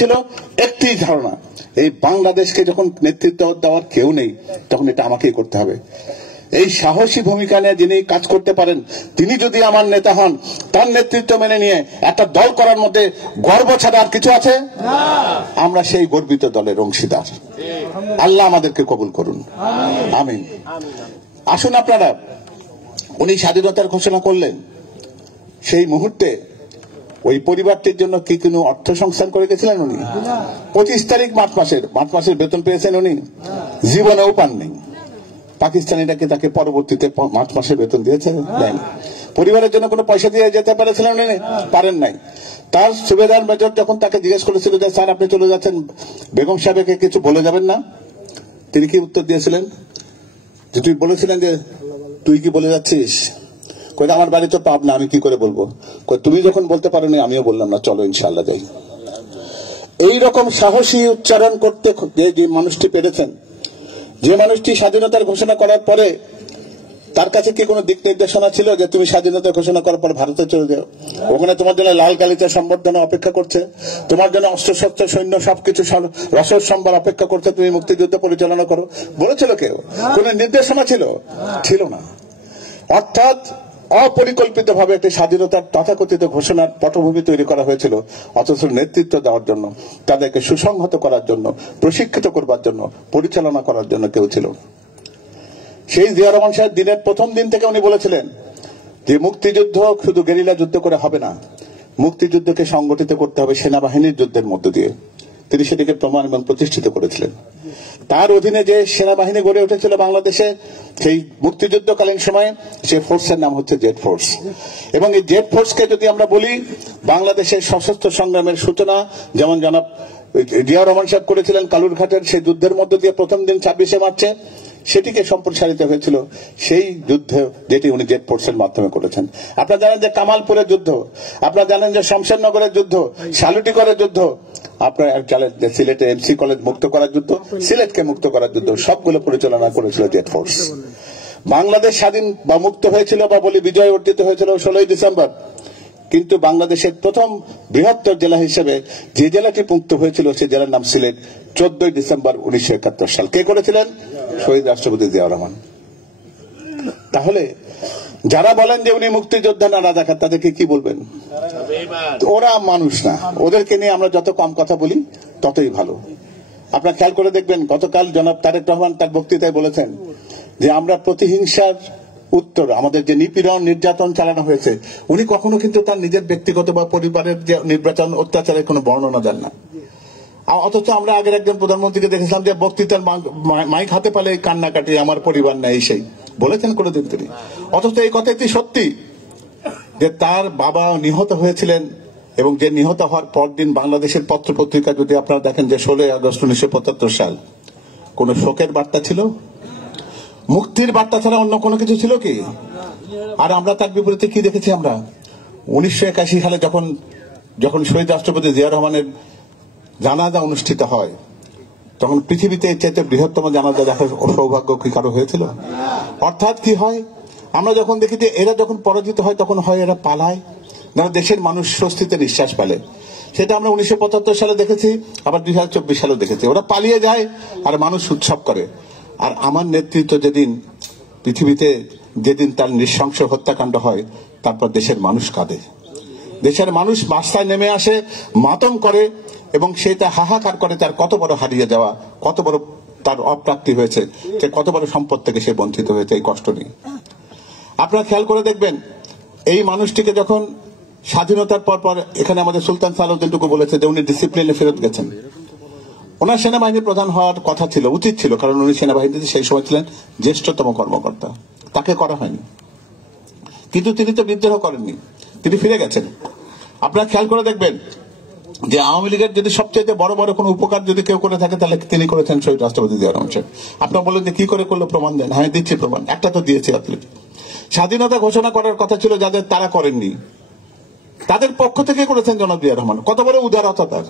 ছিল একটি ধারণা, এই বাংলাদেশকে যখন নেতৃত্ব দেওয়ার কেউ নেই তখন এটা আমাকেই করতে হবে। এই সাহসী ভূমিকা নিয়ে যিনি কাজ করতে পারেন তিনি যদি আমার নেতা হন, তার নেতৃত্ব মেনে নিয়ে একটা দল করার মধ্যে গর্ব ছাড়া আর কিছু আছে? আমরা সেই গর্বিত দলের অংশীদার। আল্লাহ আমাদেরকে কবুল করুন, আমিন। আসুন আপনারা, উনি স্বাধীনতার ঘোষণা করলেন, সেই মুহূর্তে ওই পরিবারটির জন্য কি কোনো অর্থ সংস্থান করে গেছিলেন উনি? 25 তারিখ মার্চ মাসের বেতন পেয়েছেন উনি? জীবনেও পাননি। পাকিস্তানিটাকে তাকে পরবর্তীতে মার্চ মাসের বেতন দিয়েছে? দেন। পরিবারের জন্য কোনো পয়সা দিয়ে যেতে পেরেছিলেন উনি? পারেন নাই। তার সুবেদার মেজর যখন তাকে জিজ্ঞেস করেছিল যে স্যার আপনি চলে যাচ্ছেন, বেগম সাহেবকে কিছু বলে যাবেন না, তিনি কি উত্তর দিয়েছিলেন? যে তুই বলেছিলেন যে তুই কি বলে যাচ্ছিস? কই আমার বাড়ি তো পাবনা, আমি কি করে বলবো? কই তুমি যখন বলতে পারো না আমিও বললাম না, চলো ইনশাআল্লাহ যাই। এইরকম সাহসী উচ্চারণ করতে যে মানুষটি পেরেছেন, যে মানুষটি স্বাধীনতার ঘোষণা করার পরে তার কাছে কি কোনো দিক নির্দেশনা ছিল যে তুমি স্বাধীনতা ঘোষণা করার পর ভারতে চলে যাও, ওখানে তোমার জন্য লাল গালিচা সম্বর্ধনা অপেক্ষা করছে, তোমার জন্য অস্ত্রশস্ত্র সৈন্য সবকিছু রসদ সম্ভার অপেক্ষা করছে, তুমি মুক্তিযুদ্ধ পরিচালনা করো? বলেছিল কেউ? কোন নির্দেশনা ছিল না। অর্থাৎ অপরিকল্পিতভাবে একটি স্বাধীনতার তথাকথিত ঘোষণার পটভূমি তৈরি করা হয়েছিল, অথচ নেতৃত্ব দেওয়ার জন্য, তাদেরকে সুসংহত করার জন্য, প্রশিক্ষিত করবার জন্য, পরিচালনা করার জন্য কেউ ছিল না। সেই জিয়া রহমান সাহেব দিনের প্রথম দিন থেকে উনি বলেছিলেন যে মুক্তিযুদ্ধ শুধু গেরিলা যুদ্ধ করে হবে না, মুক্তিযুদ্ধকে সংগঠিত করতে হবে সেনাবাহিনীর যুদ্ধের মধ্য দিয়ে। তিনি সেটিকে প্রমাণ এবং প্রতিষ্ঠিত করেছিলেন। তার অধীনে যে সেনাবাহিনী গড়ে উঠেছিল বাংলাদেশে সেই মুক্তিযুদ্ধকালীন সময়ে, সেই ফোর্সের নাম হচ্ছে জেড ফোর্স। এবং এই জেড ফোর্সকে যদি আমরা বলি, বাংলাদেশের সশস্ত্র সংগ্রামের সূচনা যেমন জনাব জিয়া রহমান সাহেব করেছিলেন কালুরঘাটের সেই যুদ্ধের মধ্য দিয়ে প্রথম দিন 26শে মার্চে, সেটিকে সম্প্রসারিত হয়েছিল সেই যুদ্ধে যেটি উনি জেড ফোর্সের মাধ্যমে করেছেন। আপনারা জানেন যে কামালপুরের যুদ্ধ, আপনারা জানেন যে শমশেরনগরের যুদ্ধ, শালুটিগড়ের যুদ্ধ, আপনারা জানেন যে সিলেটে এমসি কলেজ মুক্ত করার যুদ্ধ, সিলেটকে মুক্ত করার যুদ্ধ, সবগুলো পরিচালনা করেছিল জেড ফোর্স। বাংলাদেশ স্বাধীন বা মুক্ত হয়েছিল বা বলি বিজয় অর্জিত হয়েছিল 16ই ডিসেম্বর, কিন্তু বাংলাদেশের প্রথম বৃহত্তর জেলা হিসেবে যে জেলাটি মুক্ত হয়েছিল সেই জেলার নাম সিলেট, 14ই ডিসেম্বর 1971 সাল। কে করেছিলেন? শহীদ রাষ্ট্রপতি জিয়া রহমান। তাহলে যারা বলেন যে উনি মুক্তিযোদ্ধা না রাজাকার, তাদেরকে কি বলবেন? ওরা মানুষ না, ওদেরকে নিয়ে আমরা যত কম কথা বলি ততই ভালো। আপনারা খেয়াল করে দেখবেন, গতকাল জনাব তারেক রহমান তার বক্তৃতায় বলেছেন যে আমরা প্রতিহিংসার উত্তর, আমাদের যে নিপীড়ন নির্যাতন চালানো হয়েছে, উনি কখনো কিন্তু তার নিজের ব্যক্তিগত বা পরিবারের যে নির্যাতন অত্যাচারের কোনো বর্ণনা দেন না। অথচ আমরা আগের একজন প্রধানমন্ত্রীকে দেখেছিলাম যে বক্তৃতার মাইক হাতে পালে কান্নাকাটি, আমার পরিবার নাই সেই বলেছেন কোনোদিন তিনি। অথচ এই কথাটি সত্যি যে তার বাবা নিহত হয়েছিলেন, এবং যে নিহত হওয়ার পরদিন বাংলাদেশের পত্র পত্রিকা যদি আপনারা দেখেন যে 16ই আগস্ট 1975 সাল, কোন শোকের বার্তা ছিল? মুক্তির বার্তা ছাড়া অন্য কোনো কিছু ছিল কি? আর আমরা তার বিপরীতে কি দেখেছি? আমরা 1981 সালে যখন শহীদ রাষ্ট্রপতি জিয়া রহমানের জানাজা অনুষ্ঠিত হয়, তখন পৃথিবীতে এর চাইতে বৃহত্তম জানাজা দেখার সৌভাগ্য কি কারো হয়েছিল? অর্থাৎ কি হয়, আমরা যখন দেখি যে এরা যখন পরাজিত হয় তখন হয় এরা পালায়, যেন দেশের মানুষ স্বস্তিতে নিঃশ্বাস ফেলে। সেটা আমরা 1975 সালে দেখেছি, আবার 2024 সালেও দেখেছি। ওরা পালিয়ে যায় আর মানুষ উৎসব করে। আর আমার নেতৃত্ব যেদিন তার নৃশংস হত্যাকাণ্ড হয়, তারপর দেশের মানুষ কাঁদে, দেশের মানুষ রাস্তায় নেমে আসে, মাতম করে, এবং সেটা হাহাকার করে তার কত বড় হারিয়ে যাওয়া, কত বড় তার অপ্রাপ্তি হয়েছে, যে কত বড় সম্পদ থেকে সে বঞ্চিত হয়েছে এই কষ্ট নিয়ে। আপনারা খেয়াল করে দেখবেন, এই মানুষটিকে যখন স্বাধীনতার পর এখানে আমাদের সুলতান সালাউদ্দিন টুকু বলেছে যে উনি ডিসিপ্লিনে ফেরত গেছেন। ওনার সেনাবাহিনীর প্রধান হওয়ার কথা ছিল, উচিত ছিল, কারণ উনি সেনাবাহিনীতে সেই সময় ছিলেন জ্যেষ্ঠতম কর্মকর্তা। তাকে করা হয়নি, কিন্তু তিনি তো বিদ্রোহ করেননি, তিনি ফিরে গেছেন। আপনারা খেয়াল করে দেখবেন যে আওয়ামী লীগের যদি সবচেয়ে বড় বড় কোনো উপকার যদি কেউ করে থাকে তাহলে তিনি করেছেন শহীদ রাষ্ট্রপতি জিয়া রহমান সাহেব। আপনারা বলেন যে কি করে করলো, প্রমাণ দেন। হ্যাঁ দিচ্ছি প্রমাণ, একটা তো দিয়েছি। স্বাধীনতা ঘোষণা করার কথা ছিল যাদের, তারা করেননি। তাদের পক্ষ থেকে করেছেন জনাব জিয়া রহমান। কত বড় উদারতা তার!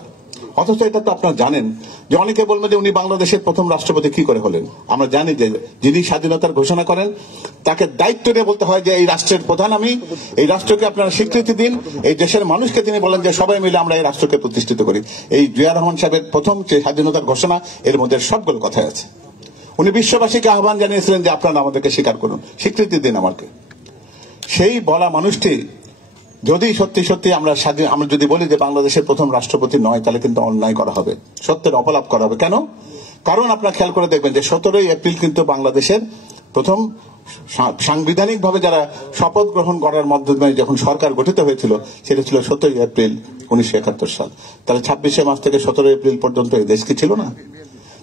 অথচ এটা তো আপনারা জানেন যে অনেকে বলবেন যে উনি বাংলাদেশের প্রথম রাষ্ট্রপতি কি করে হলেন। আমরা জানি যে যিনি স্বাধীনতার ঘোষণা করেন তাকে দায়িত্ব নিয়ে বলতে হয় যে এই রাষ্ট্রের প্রধান আমি, এই রাষ্ট্রকে আপনারা স্বীকৃতি দিন। এই দেশের মানুষকে তিনি বলেন যে সবাই মিলে আমরা এই রাষ্ট্রকে প্রতিষ্ঠিত করি। এই জিয়া রহমান সাহেবের প্রথম যে স্বাধীনতার ঘোষণা, এর মধ্যে সবগুলো কথা আছে। উনি বিশ্ববাসীকে আহ্বান জানিয়েছিলেন যে আপনারা আমাদেরকে স্বীকার করুন, স্বীকৃতি দিন আমাকে। সেই বলা মানুষটি যদি সত্যি সত্যি আমরা যদি বলি যে বাংলাদেশের প্রথম রাষ্ট্রপতি নয়, তাহলে কিন্তু অন্যায় করা হবে, সত্যের অপলাপ করা হবে। কেন? কারণ আপনারা খেয়াল করে দেখবেন যে 17ই এপ্রিল কিন্তু বাংলাদেশের প্রথম সাংবিধানিকভাবে যারা শপথ গ্রহণ করার মাধ্যমে যখন সরকার গঠিত হয়েছিল, সেটা ছিল 17ই এপ্রিল 1971 সাল। তাহলে 26শে মার্চ থেকে 17 এপ্রিল পর্যন্ত এই দেশ কি ছিল না?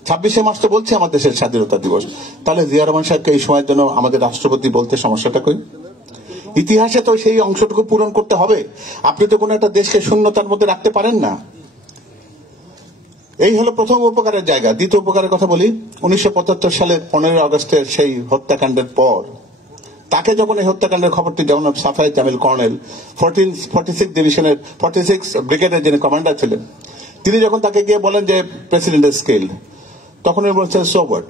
26শে মার্চ তো বলছে আমাদের দেশের স্বাধীনতা দিবস। তাহলে জিয়া রহমান সাহেবকে এই সময়ের জন্য আমাদের রাষ্ট্রপতি বলতে সমস্যাটা কই? ইতিহাসে তো সেই অংশটুকু পূরণ করতে হবে। আপনি তো কোনো একটা দেশকে শূন্যতার মধ্যে রাখতে পারেন না। এই হলো প্রথম উপকারের জায়গা। দ্বিতীয় উপকারের কথা বলি, 1975 সালের 15 আগস্টের সেই হত্যাকাণ্ডের পর তাকে যখন এই হত্যাকাণ্ডের খবরটি যেমন সাফায়েত জামিল কর্নেল 46 ডিভিশনের 46 ব্রিগেডের যিনি কমান্ডার ছিলেন, তিনি যখন তাকে গিয়ে বলেন যে প্রেসিডেন্টের স্কেল, তখন উনি বলছেন so what,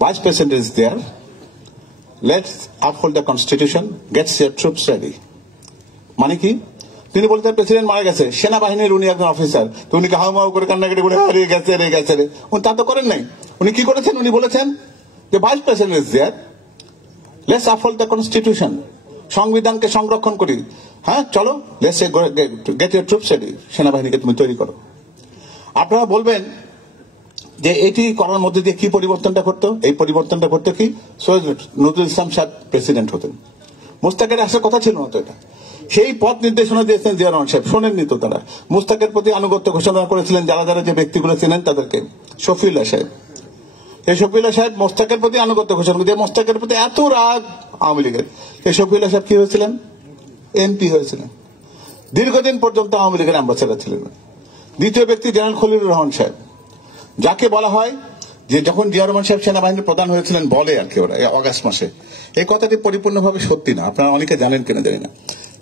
vice president is there, let's uphold the constitution, gets your troops ready. মানে কি? তিনি বলতেন প্রেসিডেন্ট মারা গেছে, সেনাবাহিনীর উনি একজন অফিসার, তো উনি হাউমাউ করে কান্নাকাটি করে হারিয়ে গেছে রে গেছে রে, উনি তা তো করেন নাই। উনি কি করেছেন? উনি বলেছেন যে vice president is there, let's uphold the constitution, সংবিধানকে সংরক্ষণ করি। হ্যাঁ চলো, let's get your troops ready, সেনাবাহিনীকে তুমি তৈরি করো। আপনারা বলবেন যে এটি করার মধ্যে দিয়ে কি পরিবর্তনটা ঘটতো? এই পরিবর্তনটা ঘটতো কি, সৈয়দ নজরুল ইসলাম সাহেব প্রেসিডেন্ট হতেন। মুস্তাকের আসার কথা ছিল না তো এটা। সেই পথ নির্দেশনা দিয়েছেন জিয়া রহমান সাহেব, শোনেননি তো তারা। মুস্তাকের প্রতি আনুগত্য ঘোষণা করেছিলেন যারা যারা যে ব্যক্তিগুলো ছিলেন তাদেরকে। শফিউল্লাহ সাহেব, এই শফিউল্লাহ সাহেব মোস্তাকের প্রতি আনুগত্য ঘোষণা করে, মোস্তাকের প্রতি এত রাগ আওয়ামী লীগের, এই শফিউল্লাহ সাহেব কি হয়েছিলেন? এমপি হয়েছিলেন। দীর্ঘদিন পর্যন্ত আওয়ামী লীগের অ্যাম্বাসেডর ছিলেন। দ্বিতীয় ব্যক্তি জেনারেল খলিলুর রহমান সাহেব, যাকে বলা হয় যে যখন জিয়া রহমান সাহেব সেনাবাহিনীর প্রধান হয়েছিলেন, বলে আর কি ওরা অগাস্ট মাসে, এই কথাটি পরিপূর্ণভাবে সত্যি না, আপনারা অনেকে জানেন কিনা জানি না।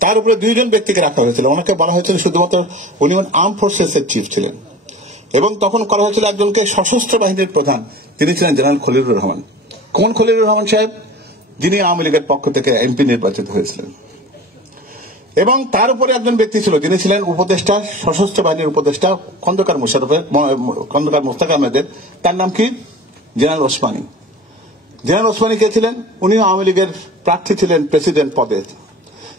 তার উপরে 2 জন ব্যক্তিকে রাখা হয়েছিল। ওনাকে বলা হয়েছিল শুধুমাত্র উনি আর্ম ফোর্সেস এর চিফ ছিলেন, এবং তখন করা হয়েছিল একজনকে সশস্ত্র বাহিনীর প্রধান, তিনি ছিলেন জেনারেল খলিলুর রহমান। কোন খলিলুর রহমান সাহেব? যিনি আওয়ামী লীগের পক্ষ থেকে এমপি নির্বাচিত হয়েছিলেন। এবং তার উপরে একজন ব্যক্তি ছিল যিনি ছিলেন উপদেষ্টা, সশস্ত্র বাহিনীর উপদেষ্টা খন্দকার মোস্তাক আহমেদের। তার নাম কি? জেনারেল ওসমানী। জেনারেল ওসমানী কে ছিলেন? উনিও আওয়ামী লীগের প্রার্থী ছিলেন প্রেসিডেন্ট পদে।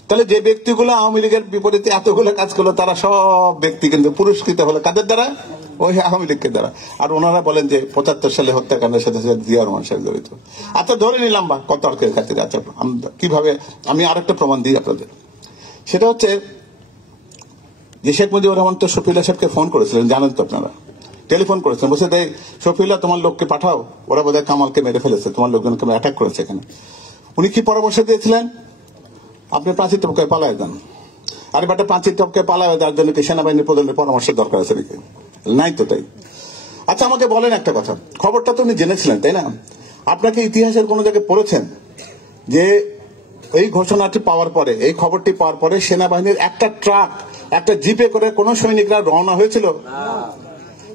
তাহলে যে ব্যক্তিগুলো আওয়ামী লীগের বিপরীতে এতগুলো কাজ করলো, তারা সব ব্যক্তি কিন্তু পুরস্কৃত হলো কাদের দ্বারা? ওই আওয়ামী লীগের দ্বারা। আর ওনারা বলেন যে 75 সালে হত্যাকাণ্ডের সাথে জিয়া রহমান সাহেব জড়িত। আচ্ছা ধরে নিলাম বা তর্কের খাতিরে, আচ্ছা কিভাবে, আমি আরেকটা প্রমাণ দিই আপনাদের। সেটা হচ্ছে যে শেখ মুজিবুর রহমান তো শফিউল্লাহ সাহেবকে ফোন করেছিলেন, জানেন তো আপনারা, টেলিফোন করেছেন, বলছে দেখ শফিউল্লাহ তোমার লোককে পাঠাও, ওরা বোধহয় কামালকে মেরে ফেলেছে, তোমার লোকজনকে অ্যাটাক করেছে এখানে। উনি কি পরামর্শ দিয়েছিলেন? আপনি প্রাচীর টপকায় পালায় যান। আর বেটা প্রাচীর টপকায় পালায় যার জন্য কি সেনাবাহিনীর প্রধানের পরামর্শের দরকার আছে নাকি? নাই তো তাই। আচ্ছা আমাকে বলেন একটা কথা, খবরটা তো উনি জেনেছিলেন তাই না? আপনাকে ইতিহাসের কোন জায়গায় পড়েছেন যে এই ঘোষণাটি পাওয়ার পরে, এই খবরটি পাওয়ার পরে সেনাবাহিনীর একটা ট্রাক, একটা জিপে করে কোন সৈনিকরা রওনা হয়েছিল?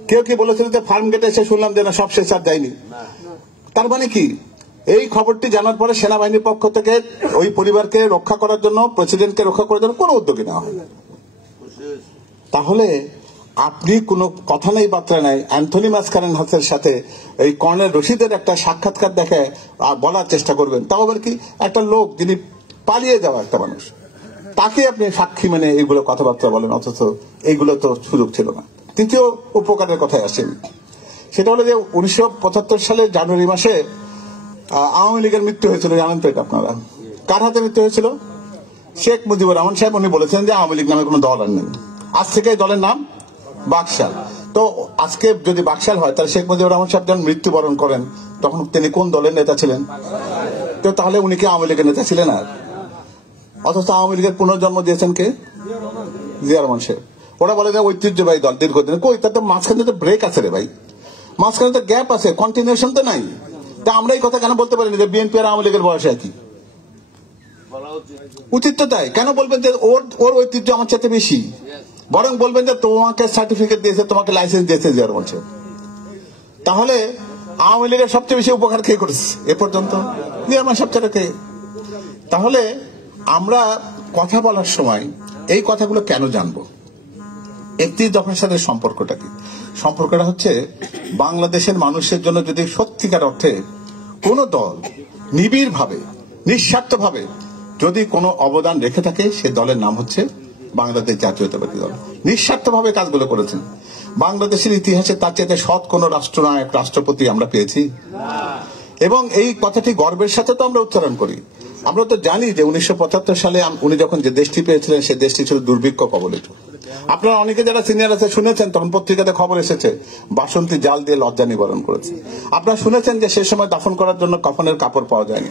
কেউ কি বলেছিল যে ফার্ম গেটে এসে শুনলাম যে না সব শেষ আর যায়নি? তার মানে কি, এই খবরটি জানার পরে সেনাবাহিনীর পক্ষ থেকে ওই পরিবারকে রক্ষা করার জন্য, প্রেসিডেন্টকে রক্ষা করার জন্য কোনো উদ্যোগী নেওয়া হয়। তাহলে আপনি কোনো কথা নেই বার্তা নাই, অ্যান্থনি মাসকারেনহাসের সাথে এই কর্নেল রশিদের একটা সাক্ষাৎকার দেখে বলার চেষ্টা করবেন, তাও আবার কি একটা লোক যিনি পালিয়ে যাওয়া একটা মানুষ, তাকে আপনি সাক্ষী মানে এইগুলো কথাবার্তা বলেন, অথচ এইগুলো তো সুযোগ ছিল না। তৃতীয় উপকারের কথায় আসেন, সেটা হলো যে 1975 সালের জানুয়ারি মাসে আওয়ামী লীগের মৃত্যু হয়েছিল, জানেন তো এটা আপনারা? কার হাতে মৃত্যু হয়েছিল? শেখ মুজিবুর রহমান সাহেব। উনি বলেছেন যে আওয়ামী লীগ নামে কোনো দল আর নেই, আজ থেকে দলের নাম বাকশাল। তো আজকে যদি বাকশাল হয়, তাহলে শেখ মুজিবুর রহমান সাহেব যখন মৃত্যুবরণ করেন তখন তিনি কোন দলের নেতা ছিলেন? তো তাহলে উনি কি আওয়ামী লীগের নেতা ছিলেন? আর অথচ আওয়ামী লীগের পুনর্জন্ম দিয়েছেন কে? জিয়া রহমান সাহেব। ওরা বলে যে ঐতিহ্যবাহী দল দীর্ঘদিন, কই তার তো মাঝখানে তো ব্রেক আছে রে ভাই, মাঝখানে তো গ্যাপ আছে, কন্টিনিউশন তো নাই। তা আমরা এই কথা কেন বলতে পারিনি যে বিএনপি আর আওয়ামী লীগের বয়স একই? উচিত তো তাই। কেন বলবেন যে ওর ঐতিহ্য আমার চাইতে বেশি? বরং বলবেন যে তোমাকে সার্টিফিকেট দিয়েছে, তোমাকে লাইসেন্স দিয়েছে জিয়াউর রহমান সাহেব। তাহলে আওয়ামী লীগের সবচেয়ে বেশি উপকার কে করেছে এ পর্যন্ত? জিয়াউর রহমান সাহেব কে? তাহলে আমরা কথা বলার সময় এই কথাগুলো কেন জানবো? 31 দফার সাথে সম্পর্কটা কি? সম্পর্কটা হচ্ছে বাংলাদেশের মানুষের জন্য যদি সত্যিকার অর্থে কোন দল নিবিড়ভাবে নিঃস্বার্থভাবে যদি কোনো অবদান রেখে থাকে, সে দলের নাম হচ্ছে বাংলাদেশ জাতীয়তাবাদী দল। নিঃস্বার্থভাবে কাজগুলো করেছেন। বাংলাদেশের ইতিহাসে তার চাইতে সৎ কোন রাষ্ট্রনায়ক রাষ্ট্রপতি আমরা পেয়েছি? এবং এই কথাটি গর্বের সাথে তো আমরা উচ্চারণ করি। আমরা তো জানি যে 1975 সালে উনি যখন যে দেশটি পেয়েছিলেন, সে দেশটি ছিল দুর্ভিক্ষ কবলিত। আপনারা অনেকে যারা সিনিয়র আছে শুনেছেন, তখন পত্রিকাতে খবর এসেছে বাসন্তী জাল দিয়ে লজ্জা নিবারণ করেছে। আপনারা শুনেছেন যে সে সময় দাফন করার জন্য কাফনের কাপড় পাওয়া যায়নি,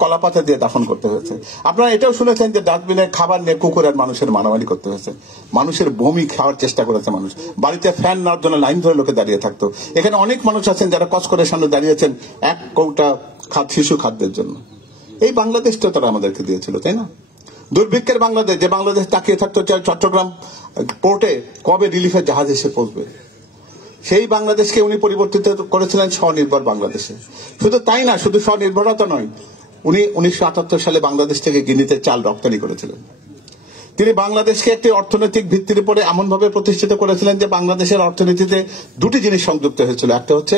কলাপাতা দিয়ে দাফন করতে হয়েছে। আপনারা এটাও শুনেছেন যে ডাস্টবিনে খাবার নিয়ে কুকুরের মানুষের মারামারি করতে হয়েছে, মানুষের বমি খাওয়ার চেষ্টা করেছে মানুষ, বাড়িতে ফ্যান নেওয়ার জন্য লাইন ধরে লোকে দাঁড়িয়ে থাকতো। এখানে অনেক মানুষ আছেন যারা কষ্ট করে সামনে দাঁড়িয়েছেন এক কৌটা শিশু খাদ্যের জন্য। এই বাংলাদেশটা তারা আমাদেরকে দিয়েছিল, তাই না? দুর্ভিক্ষের বাংলাদেশ, যে বাংলাদেশ তাকিয়ে থাকতো চট্টগ্রাম পোর্টে কবে রিলিফের জাহাজ এসে পৌঁছবে, সেই বাংলাদেশকে উনি পরিবর্তিত করেছিলেন স্বনির্ভর বাংলাদেশে। শুধু তাই না, শুধু স্বনির্ভরতা নয়, উনি 1978 সালে বাংলাদেশ থেকে গিনিতে চাল রপ্তানি করেছিলেন। তিনি বাংলাদেশকে একটি অর্থনৈতিক ভিত্তির উপরে এমনভাবে প্রতিষ্ঠিত করেছিলেন যে বাংলাদেশের অর্থনীতিতে দুটি জিনিস সংযুক্ত হয়েছিল। একটা হচ্ছে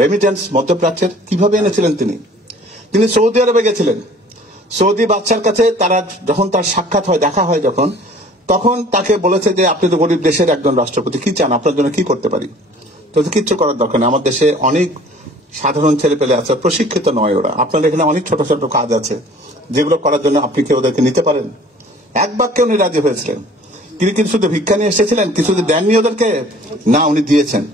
রেমিটেন্স, মধ্যপ্রাচ্যের। কিভাবে এনেছিলেন তিনি সৌদি আরবে গেছিলেন। সৌদি বাদশার কাছে তারা যখন তার সাক্ষাৎ হয়, দেখা হয় যখন, তখন তাকে বলেছে যে আপনি তো গরিব দেশের একজন রাষ্ট্রপতি, কি চান, আপনার জন্য কি করতে পারি? তো কিচ্ছু করার দরকার নেই, আমার দেশে অনেক সাধারণ ছেলে পেলে আছে, প্রশিক্ষিত নয় ওরা, আপনার এখানে অনেক ছোট ছোট কাজ আছে যেগুলো করার জন্য আপনি কি ওদেরকে নিতে পারেন? এক বাক্যে উনি রাজি হয়েছিলেন। তিনি কিন্তু শুধু ভিক্ষা নিয়ে এসেছিলেন, কিছু দেননি ওদেরকে, না, উনি দিয়েছেন।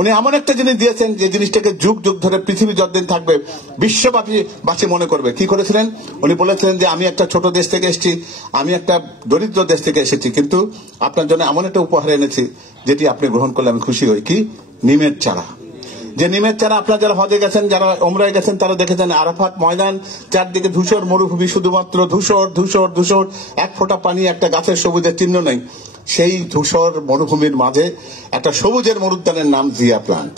উনি এমন একটা জিনিস দিয়েছেন যে জিনিসটাকে যুগ যুগ ধরে পৃথিবী যতদিন থাকবে বিশ্বব্যাপী মনে করবে। কি করেছিলেন? উনি বলেছিলেন যে আমি একটা ছোট দেশ থেকে এসেছি, আমি একটা দরিদ্র দেশ থেকে এসেছি, কিন্তু আপনার জন্য এমন একটা উপহার এনেছি যেটি আপনি গ্রহণ করলে আমি খুশি হই। কি? নিমের চারা। যে নিমের চারা আপনারা যারা হজে গেছেন, যারা ওমরায় গেছেন, তারা দেখেছেন আরাফাত ময়দান, চারদিকে ধূসর মরুভূমি, শুধুমাত্র ধূসর ধূসর ধূসর, এক ফোঁটা পানি, একটা গাছের সবুজের চিহ্ন নেই। সেই ধূসর মরুভূমির মাঝে একটা সবুজের মরুদ্যানের নাম জিয়া প্লান্ট,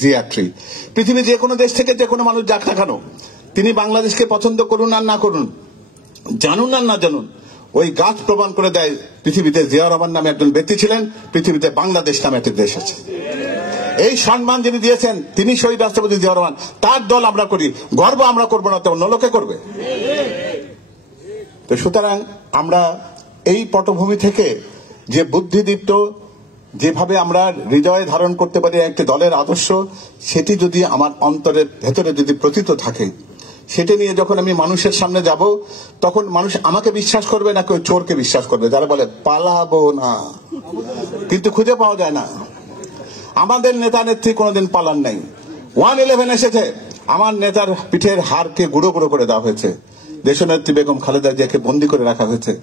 জিয়া ট্রি। পৃথিবী যে কোনো দেশ থেকে যে কোনো মানুষ যাক না কেন, তিনি বাংলাদেশকে পছন্দ করুন আর না করুন, জানুন আর না জানুন, ওই গাছ প্রমাণ করে দেয় পৃথিবীতে জিয়াউর রহমান নামে একজন ব্যক্তি ছিলেন, পৃথিবীতে বাংলাদেশ নামে একটি দেশ আছে। এই সম্মান যিনি দিয়েছেন তিনি শহীদ রাষ্ট্রপতি জিয়াউর রহমান। তার দল আমরা করি, গর্ব আমরা করবো না তো অন্য লোকে করবে। তো সুতরাং আমরা এই পটভূমি থেকে যে বুদ্ধিদীপ্ত, যেভাবে আমরা হৃদয়ে ধারণ করতে পারি একটি দলের আদর্শ, সেটি যদি আমার অন্তরের ভেতরে যদি প্রতীত থাকে, সেটি নিয়ে যখন আমি মানুষের সামনে যাব, তখন মানুষ আমাকে বিশ্বাস করবে না কেউ চোরকে বিশ্বাস করবে, যারা বলে পালাবো না, কিন্তু খুঁজে পাওয়া যায় না। আমাদের নেতা নেত্রী কোনোদিন পালান নাই। 111 এসেছে, আমার নেতার পিঠের হাড়কে গুঁড়ো গুঁড়ো করে দেওয়া হয়েছে, দেশনেত্রী বেগম খালেদা জিয়াকে বন্দী করে রাখা হয়েছে।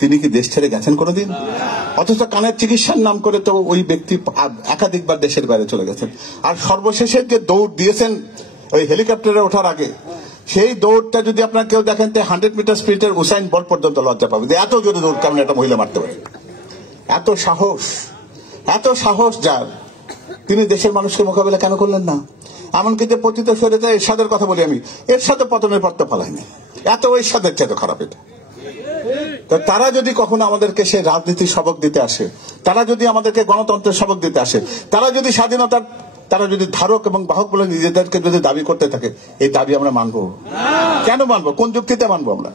তিনি কি দেশ ছেড়ে গেছেন কোনোদিন? অথচ কানের চিকিৎসার নাম করে তো ওই ব্যক্তি একাধিকবার দেশের বাইরে চলে গেছেন। আর সর্বশেষে যে দৌড় দিয়েছেন ওই হেলিকপ্টারে ওঠার আগে, সেই দৌড়টা যদি আপনার কেউ দেখেন, 100 মিটার স্পিডের উসাইন বল্ট পর্যন্ত লজ্জা পাবে, এত জোরে দৌড় কেমন একটা মহিলা মারতে পারে। এত সাহস যার, তিনি দেশের মানুষকে মোকাবিলা কেন করলেন না? এমনকি যে পতিত স্বৈরাচার এরশাদের কথা বলি আমি, এরশাদও পতনের পর তো পালায়নি, এত এরশাদের চাইতে খারাপ এটা। তারা যদি কখনো আমাদেরকে সে রাজনীতির সবক দিতে আসে, তারা যদি আমাদেরকে গণতন্ত্রের সবক দিতে আসে, তারা যদি স্বাধীনতার, তারা যদি ধারক এবং বাহক বলে নিজেদেরকে যদি দাবি করতে থাকে, এই দাবি আমরা মানবো? কেন মানবো? কোন যুক্তিতে মানবো আমরা?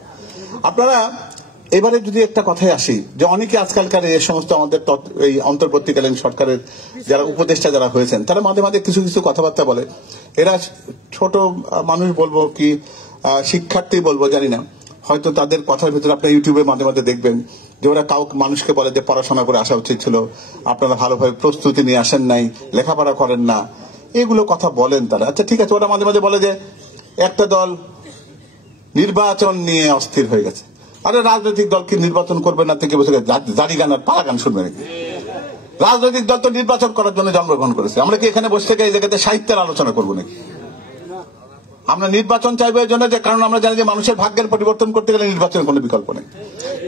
আপনারা এবারে যদি একটা কথায় আসি, যে অনেকে আজকালকার এই সমস্ত আমাদের এই অন্তর্বর্তীকালীন সরকারের যারা উপদেষ্টা যারা হয়েছেন, তারা মাঝে মাঝে কিছু কিছু কথাবার্তা বলে। এরা ছোট মানুষ বলবো কি শিক্ষার্থী বলবো জানি না, হয়তো তাদের কথার ভিতরে আপনার ইউটিউবে মাঝে মাঝে দেখবেন যে ওরা কাউকে মানুষকে বলে যে পড়াশোনা করে আসা উচিত ছিল, আপনারা ভালোভাবে প্রস্তুতি নিয়ে আসেন নাই, লেখাপড়া করেন না, এগুলো কথা বলেন তারা। আচ্ছা ঠিক আছে, ওরা মাঝে মাঝে বলে যে একটা দল নির্বাচন নিয়ে অস্থির হয়ে গেছে। আরে রাজনৈতিক দল কি নির্বাচন করবে না থেকে বসে জারি গান আর পাড়া গান শুনবে নাকি? রাজনৈতিক দল তো নির্বাচন করার জন্য জন্মগ্রহণ করেছে। আমরা কি এখানে বসে থেকে এই জায়গাতে সাহিত্যের আলোচনা করবো নাকি? আমরা নির্বাচন চাইবো এই জন্য যে কারণ আমরা জানি যে মানুষের ভাগ্যের পরিবর্তন করতে গেলে নির্বাচনের কোনো বিকল্প নেই।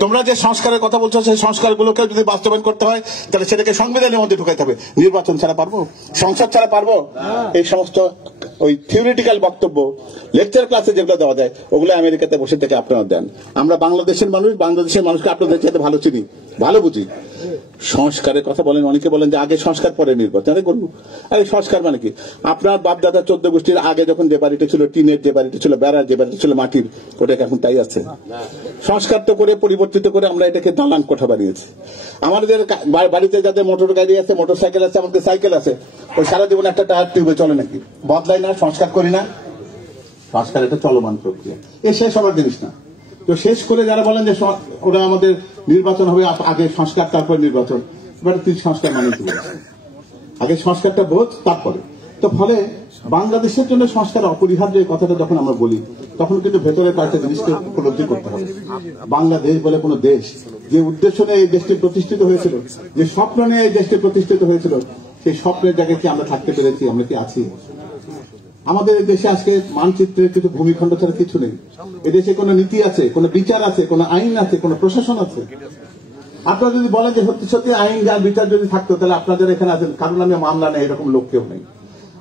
তোমরা যে সংস্কারের কথা বলছো সেই সংস্কারগুলোকে যদি বাস্তবায়ন করতে হয় তাহলে সেটাকে সংবিধানের মধ্যে ঢুকাইতে হবে। নির্বাচন ছাড়া পারবো? সংসদ ছাড়া পারবো? এই সমস্ত ওই থিওরিটিক্যাল বক্তব্য লেকচার ক্লাসে যেগুলো দেওয়া যায় ওগুলো আমেরিকাতে বসে থেকে আপনারা দেন। আমরা বাংলাদেশের মানুষকে আপনাদের চাইতে ভালো চিনি, ভালো বুঝি। সংস্কারের কথা বলেন, অনেকে বলেন যে আগে সংস্কার পরে নির্বাচন। আরে করবো, আরে সংস্কার মানে কি? আপনার বাপ দাদা 14 গোষ্ঠীর আগে যখন যে বাড়িটা ছিল টিনের, যে বাড়িটা ছিল বেড়ার, যে বাড়িটা ছিল মাটির, ওটাকে এখন তাই আছে। সংস্কার তো করে পরিবর্তিত করে আমরা এটাকে দালান কোঠা বানিয়েছি। আমাদের বাড়িতে যাদের মোটর গাড়ি আছে, মোটর সাইকেল আছে, আমাদের সাইকেল আছে, ওই সারা জীবন একটা টায়ার টিউবে চলে নাকি? বদলাই না, সংস্কার করি না। সংস্কার এটা চলমান প্রক্রিয়া, এ শেষ হবার জিনিস না। তো শেষ করে যারা বলেন যে ওরা আমাদের নির্বাচন হবে আগে সংস্কার তারপরে নির্বাচন, এবার তুই সংস্কার মানে কি? আগে সংস্কারটা বোধ তারপরে। তো ফলে বাংলাদেশের জন্য সংস্কার অপরিহার্য এই কথাটা যখন আমরা বলি তখন কিন্তু ভেতরে কয়েকটা জিনিসকে উপলব্ধি করতে হবে। বাংলাদেশ বলে কোনো দেশ যে উদ্দেশ্য নিয়ে এই দেশটি প্রতিষ্ঠিত হয়েছিল, যে স্বপ্ন নিয়ে এই দেশটি প্রতিষ্ঠিত হয়েছিল, সেই স্বপ্নের জায়গায় কি আমরা থাকতে পেরেছি? আমরা কি আছি? আমাদের এই দেশে আজকে মানচিত্রের কিছু ভূমিখণ্ড ছাড়া কিছু নেই। এদেশে কোনো নীতি আছে, কোনো বিচার আছে, কোনো আইন আছে, কোনো প্রশাসন আছে। আপনারা যদি বলেন যে সত্যি সত্যি আইন আর বিচার যদি থাকতো তাহলে আপনাদের এখানে আছেন কারণ আমি মামলা নেই, এরকম লোক কেউ নেই।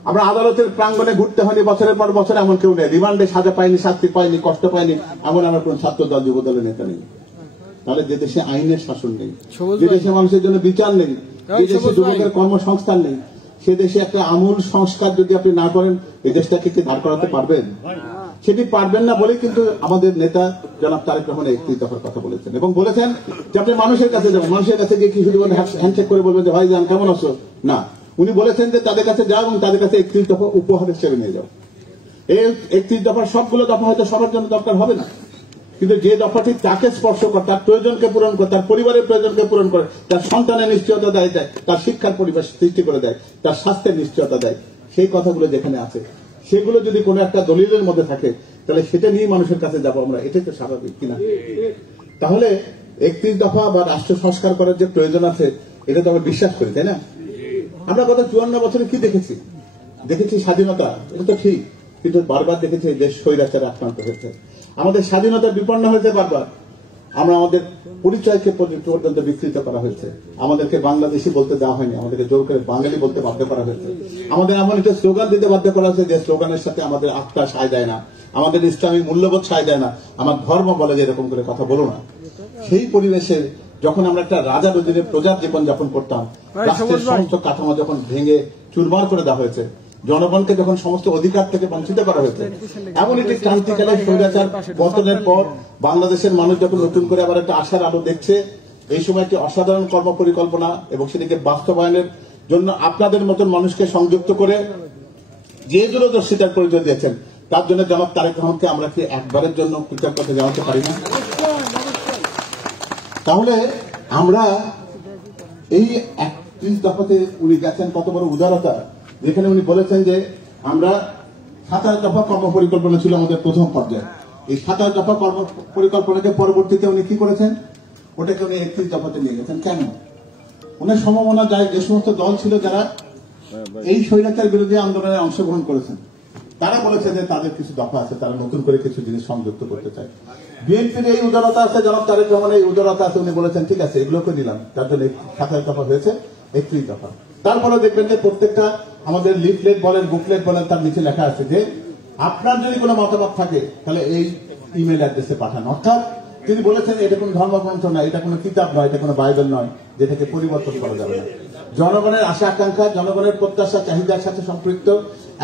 আমরা আদালতের প্রাঙ্গণে ঘুরতে হয়নি বছরের পর বছর, এমন কেউ নেই। রিমান্ডে সাজা পায়নি, শাস্তি পায়নি, কষ্ট পায়নি, এমন আমার কোন ছাত্র দল যুব দলের নেতা নেই। তাহলে যে দেশে আইনের শাসন নেই, যে দেশে মানুষের জন্য বিচার নেই, যে দেশে যুবকের কর্মসংস্থান নেই, সে দেশে একটা আমূল সংস্কার যদি আপনি না করেন এই দেশটাকে কি দাঁড় করাতে পারবেন? সেটি পারবেন না বলে কিন্তু আমাদের নেতা জনাব তারেক রহমান 31 দফার কথা বলেছেন এবং বলেছেন যে আপনি মানুষের কাছে যাবেন, মানুষের কাছে গিয়ে কি শুধু হ্যান্ডশেক করে বলবেন যে ভাই যান কেমন আছো? না, উনি বলেছেন যে তাদের কাছে যাও এবং তাদের কাছে 31 দফা উপহার হিসেবে নিয়ে যাও। এই 31 দফার সবগুলো দফা হয়তো সবার জন্য দরকার হবে না, কিন্তু যে দফাটি তাকে স্পর্শ করে, তার প্রয়োজনকে পূরণ করে, তার পরিবারের প্রয়োজনকে পূরণ করে, তার সন্তানের নিশ্চয়তা দেয়, তার শিক্ষার পরিবেশ সৃষ্টি করে দেয়, তার স্বাস্থ্যের নিশ্চয়তা দেয়, সেই কথাগুলো যেখানে আছে সেগুলো যদি কোনো একটা দলিলের মধ্যে থাকে তাহলে সেটা নিয়ে মানুষের কাছে যাবো আমরা, এটাই তো স্বাভাবিক কিনা? তাহলে 31 দফা বা রাষ্ট্র সংস্কার করার যে প্রয়োজন আছে এটা তো আমরা বিশ্বাস করি, তাই না? আমরা গত 54 বছরে কি দেখেছি? দেখেছি স্বাধীনতা, এটা তো ঠিক, কিন্তু বারবার দেখেছি দেশ স্বৈরাচারে আক্রান্ত হয়েছে, আমাদের স্বাধীনতা বিপন্ন হয়েছে বারবার। আমরা আমাদের পরিচয়কে পর্যন্ত বিকৃত করা হয়েছে, আমাদেরকে বাংলাদেশি বলতে দেওয়া হয়নি, আমাদেরকে জোর করে বাঙালি বলতে বাধ্য করা হয়েছে, আমাদের এমন একটা স্লোগান দিতে বাধ্য করা হয়েছে যে স্লোগানের সাথে আমাদের আত্মা সায় দেয় না, আমাদের ইসলামিক মূল্যবোধ সায় দেয় না, আমার ধর্ম বলে যে এরকম করে কথা বলো না। সেই পরিবেশে যখন আমরা একটা রাজার অধীনে প্রজার জীবন যাপন করতাম, রাষ্ট্রের সমস্ত কাঠামো যখন ভেঙে চুরমার করে দেওয়া হয়েছে, জনগণকে যখন সমস্ত অধিকার থেকে বঞ্চিত করা হয়েছে, এমন একটি ক্রান্তিকালের স্বৈরাচার পতনের পর বাংলাদেশের মানুষ যখন নতুন করে আবার একটা আশার আলো দেখছে, এই সময় একটি অসাধারণ কর্ম পরিকল্পনা এবং সেটিকে বাস্তবায়নের জন্য আপনাদের মতন মানুষকে সংযুক্ত করে যে দূরদর্শিতার পরিচয় দিয়েছেন তার জন্য জনাব তারেক রহমানকে আমরা কি একবারের জন্য কৃতজ্ঞতা জানাতে পারি না? তাহলে আমরা এই 31 দফাতে উনি গেছেন কত বড় উদারতা, যেখানে উনি বলেছেন যে আমরা 27 দফা কর্ম পরিকল্পনা ছিল আমাদের প্রথম পর্যায়ে, এই 27 দফা কর্ম পরিকল্পনাকে পরবর্তীতে উনি কি করেছেন? ওটাকে উনি 31 দফাতে নিয়ে গেছেন। কেন? ওনার সম্ভাবনা যায় যে সমস্ত দল ছিল যারা এই স্বৈরাচার বিরোধী আন্দোলনে অংশগ্রহণ করেছেন তারা বলেছে যে তাদের কিছু দফা আছে, তারা নতুন করে কিছু জিনিস সংযুক্ত করতে চায়। বিএনপির এই উদারতা আছে, জনাব তারেক রহমানের এই উদারতা আছে, উনি বলেছেন ঠিক আছে এগুলোকে নিলাম, তার জন্য 27 দফা হয়েছে 31 দফা। তারপরে দেখবেন যে প্রত্যেকটা আমাদের লিফলেট বলেন, বুকলেট বলেন, তার নিচে লেখা আছে যে আপনার যদি কোনো মতামত থাকে তাহলে এই ইমেল অ্যাড্রেসে পাঠান। অর্থাৎ তিনি বলেছেন এটা কোনো ধর্মগ্রন্থ নয়, এটা কোনো কিতাব নয়, এটা কোনো বাইবেল নয় যেটাকে পরিবর্তন করা যাবে না। জনগণের আশা আকাঙ্ক্ষা, জনগণের প্রত্যাশা চাহিদার সাথে সম্পৃক্ত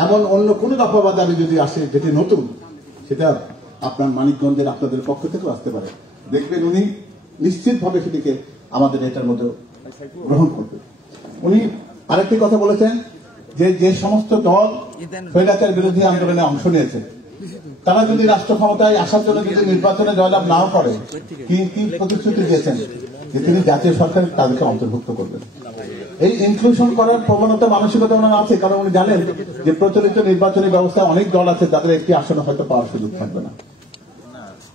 এমন অন্য কোন দফা বা দাবি যদি আসে যেটি নতুন, সেটা আপনার মানিকগঞ্জের আপনাদের পক্ষ থেকেও আসতে পারে, দেখবেন উনি নিশ্চিতভাবে সেটিকে আমাদের এটার মধ্যে গ্রহণ করবে। উনি আরেকটি কথা বলেছেন যে যে সমস্ত দল স্বৈরাচার বিরোধী আন্দোলনে অংশ নিয়েছে তারা যদি রাষ্ট্র ক্ষমতায় আসার জন্য যদি নির্বাচনে জয়লাভ নাও করে, কি কি প্রতিশ্রুতি দিয়েছেন যে তিনি জাতীয় সরকার তাদেরকে অন্তর্ভুক্ত করবেন। এই ইনক্লুশন করার প্রবণতা মানসিকতা ওনার আছে, কারণ উনি জানেন যে প্রচলিত নির্বাচনী ব্যবস্থায় অনেক দল আছে যাদের একটি আসনে হয়তো পাওয়ার সুযোগ থাকবে না।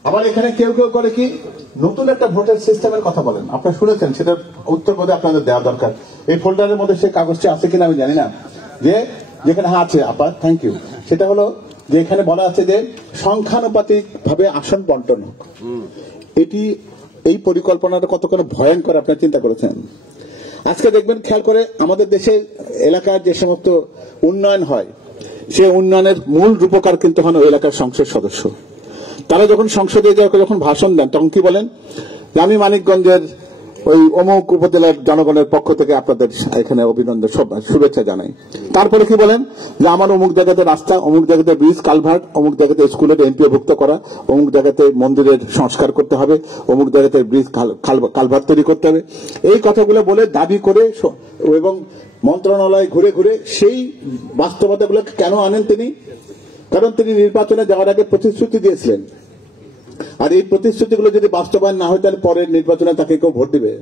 আবার এখানে কেউ কেউ করে কি নতুন একটা ভোটের সিস্টেমের কথা বলেন, আপনারা শুনেছেন, সেটার উত্তর বোধ আপনাদের দেওয়া দরকার। এই ফোল্ডারের মধ্যে সেই কাগজটি আছে কিনা আমি জানি না, যে যেখানে আছে আপা থ্যাংক ইউ, সেটা হলো যে এখানে বলা আছে যে সংখ্যানুপাতিক ভাবে আসন বন্টন হোক। এটি এই পরিকল্পনাটা কতখানি ভয়ঙ্কর আপনারা চিন্তা করেছেন? আজকে দেখবেন, খেয়াল করে, আমাদের দেশে এলাকার যে সমস্ত উন্নয়ন হয়, সে উন্নয়নের মূল রূপকার কিন্তু হন ওই এলাকার সংসদ সদস্য। তারা যখন সংসদে যখন ভাষণ দেন, তখন কি বলেন যে আমি মানিকগঞ্জের ওই অমুক উপজেলার জনগণের পক্ষ থেকে আপনাদের এখানে অভিনন্দন শুভেচ্ছা জানাই। তারপরে কি বলেন যে আমার অমুক জায়গাতে রাস্তা, অমুক জায়গাতে ব্রিজ কালভার্ট, অমুক জায়গাতে স্কুলের এমপিওভুক্ত করা, অমুক জায়গাতে মন্দিরের সংস্কার করতে হবে, অমুক জায়গাতে ব্রিজ কালভার্ট তৈরি করতে হবে। এই কথাগুলো বলে দাবি করে এবং মন্ত্রণালয় ঘুরে ঘুরে সেই বাস্তবতাগুলো কেন আনেন তিনি? কারণ তিনি নির্বাচনে যাওয়ার আগে প্রতিশ্রুতি দিয়েছিলেন, আর এই প্রতিশ্রুতিগুলো যদি বাস্তবায়ন না হয় তাহলে পরের নির্বাচনে তাকে কেউ ভোট দিবে।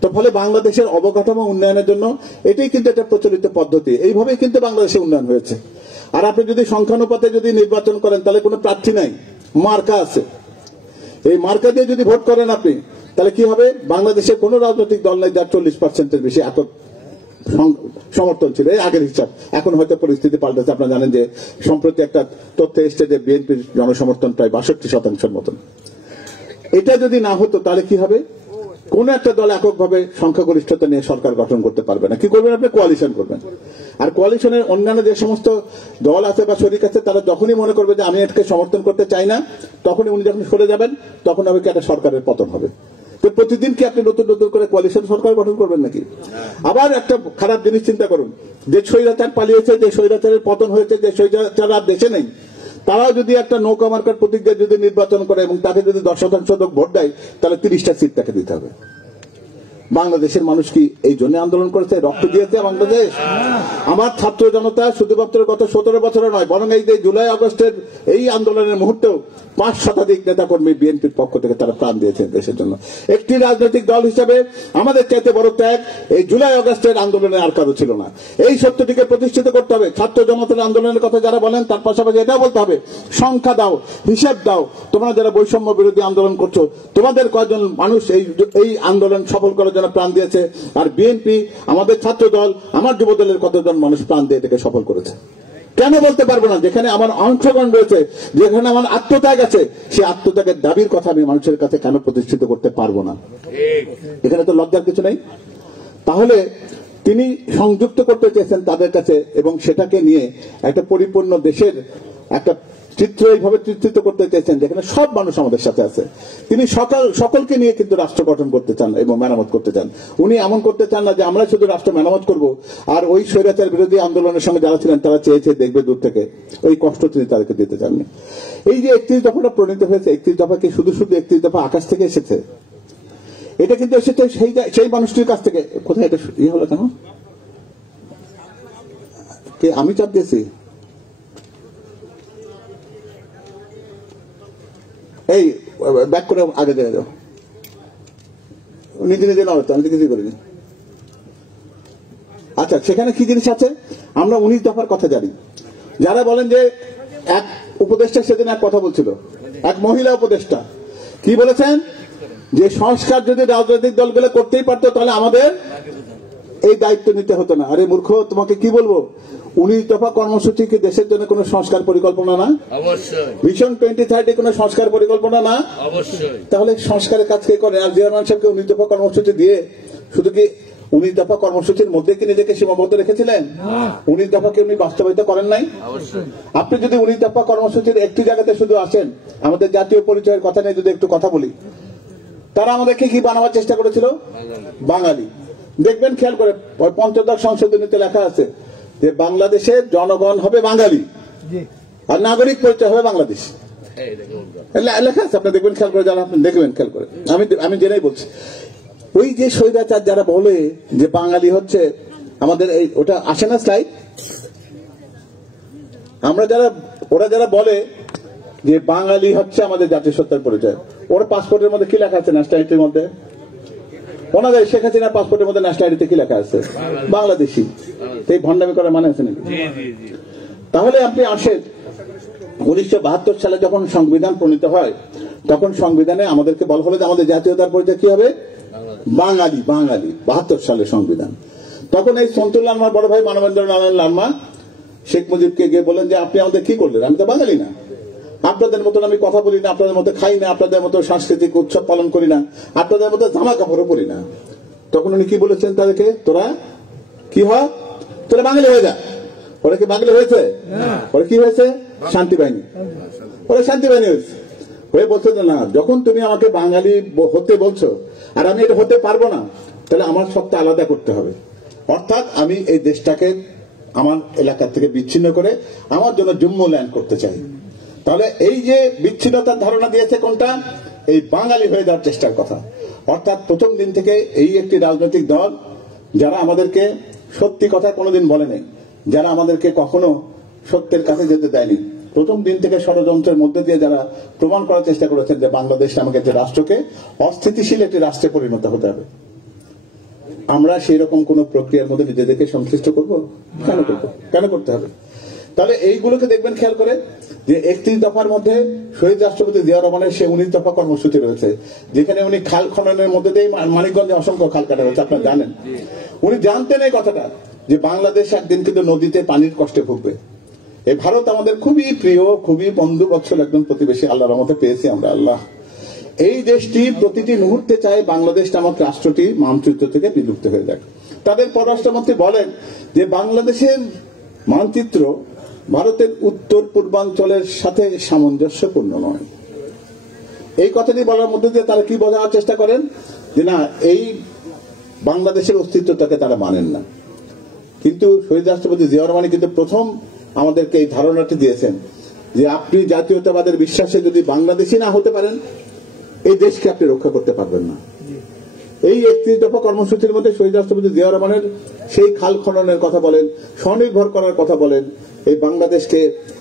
তো ফলে বাংলাদেশের অবকাঠামো উন্নয়নের জন্য এটাই কিন্তু একটা প্রচলিত পদ্ধতি। এইভাবেই কিন্তু বাংলাদেশে উন্নয়ন হয়েছে। আর আপনি যদি সংখ্যানুপাতে যদি নির্বাচন করেন তাহলে কোনো প্রার্থী নাই, মার্কা আছে। এই মার্কা দিয়ে যদি ভোট করেন আপনি, তাহলে কি হবে? বাংলাদেশে কোনো রাজনৈতিক দল নাই যার 40%-এর বেশি একক সমর্থন ছিল এই আগের হিসাব। এখন হয়তো পরিস্থিতি পাল্টেছে। আপনারা জানেন যে সম্প্রতি একটা তথ্য এসছে যে বিএনপির জনসমর্থন প্রায় 62% মতন। এটা যদি না হতো তাহলে কি হবে? কোন একটা দল এককভাবে সংখ্যাগরিষ্ঠতা নিয়ে সরকার গঠন করতে পারবে না। কি করবেন আপনি? কোয়ালিশন করবেন। আর কোয়ালিশনের অন্যান্য যে সমস্ত দল আছে বা শরিক আছে, তারা যখনই মনে করবে যে আমি এটাকে সমর্থন করতে চাই না, তখনই উনি যখন সরে যাবেন, তখন হবে কি একটা সরকারের পতন হবে। তো প্রতিদিন কি আপনি নতুন নতুন করে কোয়ালিশন সরকার গঠন করবেন নাকি? আবার একটা খারাপ জিনিস চিন্তা করুন, যে স্বৈরাচার পালিয়েছে, যে স্বৈরাচারের পতন হয়েছে, যে স্বৈরাচার আর দেশে নেই, তারাও যদি একটা নৌকা মার্কার প্রতিজ্ঞা যদি নির্বাচন করে এবং তাকে যদি 10% লোক ভোট দেয়, তাহলে 30টা সিট তাকে দিতে হবে। বাংলাদেশের মানুষ কি এই জন্য আন্দোলন করেছে, রক্ত দিয়েছে বাংলাদেশ? আমার ছাত্র জনতা শুধুমাত্র গত 17 বছরে নয়, বরং এই যে জুলাই আগস্টের এই আন্দোলনের মুহূর্তেও 5 শতাধিক নেতাকর্মী বিএনপির পক্ষ থেকে তারা প্রাণ দিয়েছেন দেশের জন্য। একটি রাজনৈতিক দল হিসেবে আমাদের চাইতে বড় ত্যাগ এই জুলাই আগস্টের আন্দোলনে আর কারো ছিল না। এই সত্যটিকে প্রতিষ্ঠিত করতে হবে। ছাত্র জনতার আন্দোলনের কথা যারা বলেন, তার পাশাপাশি এটাও বলতে হবে, সংখ্যা দাও, হিসেব দাও। তোমরা যারা বৈষম্য বিরোধী আন্দোলন করছো, তোমাদের কয়জন মানুষ এই আন্দোলন সফল করার জন্য প্রাণ দিয়েছে? আর বিএনপি, আমাদের ছাত্র দল, আমার যুব দলের কতজন মানুষ প্রাণ দিয়ে এটাকে সফল করেছে? কেন বলতে পারবো না? যেখানে আমার অংশগ্রহণ রয়েছে, যেখানে আমার আত্মত্যাগ আছে, সেই আত্মত্যাগের দাবির কথা আমি মানুষের কাছে কেন প্রতিষ্ঠিত করতে পারবো না? এখানে তো লজ্জার কিছু নেই। তাহলে তিনি সংযুক্ত করতে চেয়েছেন তাদের কাছে, এবং সেটাকে নিয়ে একটা পরিপূর্ণ দেশের একটা চিত্র এইভাবে চিত্রিত করতে চেয়েছেন যেখানে সব মানুষ আমাদের সাথে আছে। তিনি সকলকে নিয়ে কিন্তু রাষ্ট্র গঠন করতে চান এবং মেরামত করতে চান। উনি এমন করতে চান না যে আমরা শুধু রাষ্ট্র মেরামত করব, আর ওই স্বৈরাচার বিরোধী আন্দোলনের সঙ্গে যারা ছিলেন তারা চেয়েছে দেখবে দূর থেকে, ওই কষ্ট তিনি তাদেরকে দিতে চাননি। এই যে 31 দফাটা প্রণীত হয়েছে, 31 দফা কি শুধু 31 দফা আকাশ থেকে এসেছে? এটা কিন্তু এসেছে সেই মানুষটির কাছ থেকে। কোথায় এটা ইয়ে হলো কেন? কে? আমি চাপ দিয়েছি? এই ব্যাক করে আগে দিয়ে যাও। নিজে নিজে নয় তো, আমি তো কিছুই করিনি। আচ্ছা, সেখানে কি জিনিস আছে? আমরা 19 দফার কথা জানি। যারা বলেন যে এক উপদেষ্টা সেদিন এক কথা বলছিল, এক মহিলা উপদেষ্টা কি বলেছেন, যে সংস্কার যদি রাজনৈতিক দলগুলো করতেই পারতো তাহলে আমাদের এই দায়িত্ব নিতে হতো না। আরে মূর্খ, তোমাকে কি বলবো? 19 দফা কর্মসূচি কি দেশের জন্য কোন সংস্কার পরিকল্পনা না? অবশ্যই। ভিশন 2030 কোন সংস্কার পরিকল্পনা না? অবশ্যই। তাহলে সংস্কারের কাজ কে করে? আর জিয়া রহমান সাহেবকে 19 দফা কর্মসূচি দিয়ে শুধু কি 19 দফা কর্মসূচির মধ্যে কি নিজেকে সীমাবদ্ধ রেখেছিলেন? 19 দফাকে উনি বাস্তবায়িত করেন নাই? অবশ্যই। আপনি যদি 19 দফা কর্মসূচির একটি জায়গাতে শুধু আসেন, আমাদের জাতীয় পরিচয়ের কথা নিয়ে যদি একটু কথা বলি, তারা আমাদেরকে কি বানাবার চেষ্টা করেছিল? বাঙালি। দেখবেন, খেয়াল করে, পঞ্চদশ সংশোধনীতে লেখা আছে যে বাংলাদেশের জনগণ হবে বাঙালি আর নাগরিক পরিচয় হবে বাংলাদেশ। লেখা আছে, আপনি দেখবেন, খেয়াল করে, যারা আপনি দেখবেন, খেয়াল করে। আমি জেনেই বলছি, ওই যে স্বৈরাচার যারা বলে যে বাঙালি হচ্ছে আমাদের, এই ওটা আসে না স্লাইড? ওরা যারা বলে যে বাঙালি হচ্ছে আমাদের জাতীয় সত্তার পরিচয়, ওর পাসপোর্টের মধ্যে কি লেখা আছে? ন্যাশনালিটির মধ্যে ওনাদের শেখ হাসিনার পাসপোর্টের মধ্যে ন্যাশনালিটিতে কি লেখা আছে? বাংলাদেশি। এই ভণ্ডামি করার মানে আছে নাকি? তাহলে আপনি আসেন, 1972 সালে যখন সংবিধান প্রণীত হয়, তখন সংবিধানে আমাদেরকে বলা হলো যে আমাদের জাতীয়তার পরিচয় কি হবে? বাঙালি। 72 সালের সংবিধান। তখন এই সন্তুল লালমার বড় ভাই মানবেন্দ্র নারায়ণ লালমা শেখ মুজিবকে গিয়ে বলেন যে আপনি আমাদের কি করলেন, আমি তো বাঙালি না, আপনাদের মতন আমি কথা বলি না, আপনাদের মতো খাই না, আপনাদের মতো সাংস্কৃতিক উৎসব পালন করি না, আপনাদের মতো জামা কাপড়ও পরি না। তখন উনি কি বলেছেন তাদেরকে, তোরা কি হয়, তোরা বাঙালি হয়ে যা। ওরা কি বাঙালি হয়েছে? ওরা কি হয়েছে? শান্তি বাহিনী। ওরা শান্তি বাহিনী হয়েছে। হয়ে বলছে না, যখন তুমি আমাকে বাঙালি হতে বলছো আর আমি এটা হতে পারবো না, তাহলে আমার সত্তা আলাদা করতে হবে। অর্থাৎ আমি এই দেশটাকে আমার এলাকা থেকে বিচ্ছিন্ন করে আমার জন্য জম্মু ল্যান্ড করতে চাই। তাহলে এই যে বিচ্ছিন্নতার ধারণা দিয়েছে কোনটা, এই বাঙালি হয়ে যাওয়ার চেষ্টার কথা। অর্থাৎ প্রথম দিন থেকে এই একটি রাজনৈতিক দল যারা আমাদেরকে সত্যি কথা কোনোদিন বলেনি, যারা আমাদেরকে কখনো সত্যের কাছে যেতে দেয়নি, প্রথম দিন থেকে ষড়যন্ত্রের মধ্যে দিয়ে যারা প্রমাণ করার চেষ্টা করেছেন যে বাংলাদেশ নামক একটি রাষ্ট্রকে অস্থিতিশীল একটি রাষ্ট্রে পরিণত হতে হবে। আমরা সেই রকম কোন প্রক্রিয়ার মধ্যে নিজেদেরকে সংশ্লিষ্ট করব? কেন করতে হবে? তাহলে এইগুলোকে দেখবেন খেয়াল করে যে 31 দফার মধ্যে শহীদ রাষ্ট্রপতি জিয়া রহমানের সে 19 দফা কর্মসূচি রয়েছে, যেখানে উনি খাল খননের মধ্যে দিয়ে মানিকগঞ্জে অসংখ্য খাল কাটা হয়েছে, আপনারা জানেন। উনি জানতেন এই কথাটা যে বাংলাদেশ একদিন কিন্তু নদীতে পানির কষ্টে ভুগবে। এই ভারত আমাদের খুবই প্রিয়, খুবই বন্ধু বৎসল একদম প্রতিবেশী, আল্লাহর রহমতে পেয়েছি আমরা। আল্লাহ এই দেশটি প্রতিটি মুহূর্তে চায় বাংলাদেশ নামক রাষ্ট্রটি মানচিত্র থেকে বিলুপ্ত হয়ে যাক। তাদের পররাষ্ট্রমন্ত্রী বলেন যে বাংলাদেশের মানচিত্র ভারতের উত্তর পূর্বাঞ্চলের সাথে সামঞ্জস্যপূর্ণ নয়। এই কথাটি বলার মধ্যে দিয়ে তারা কি বোঝানোর চেষ্টা করেন যে না, এই বাংলাদেশের অস্তিত্বটাকে তারা মানেন না। কিন্তু শহীদ রাষ্ট্রপতি জিয়া রহমান কিন্তু প্রথম আমাদেরকে এই ধারণাটি দিয়েছেন যে আপনি জাতীয়তাবাদের বিশ্বাসে যদি বাংলাদেশি না হতে পারেন, এই দেশকে আপনি রক্ষা করতে পারবেন না। এই 31 দফা কর্মসূচির মধ্যে শহীদ রাষ্ট্রপতি জিয়া রহমানের সেই খাল খননের কথা বলেন, স্বনির্ভর করার কথা বলেন, এই বাংলাদেশকে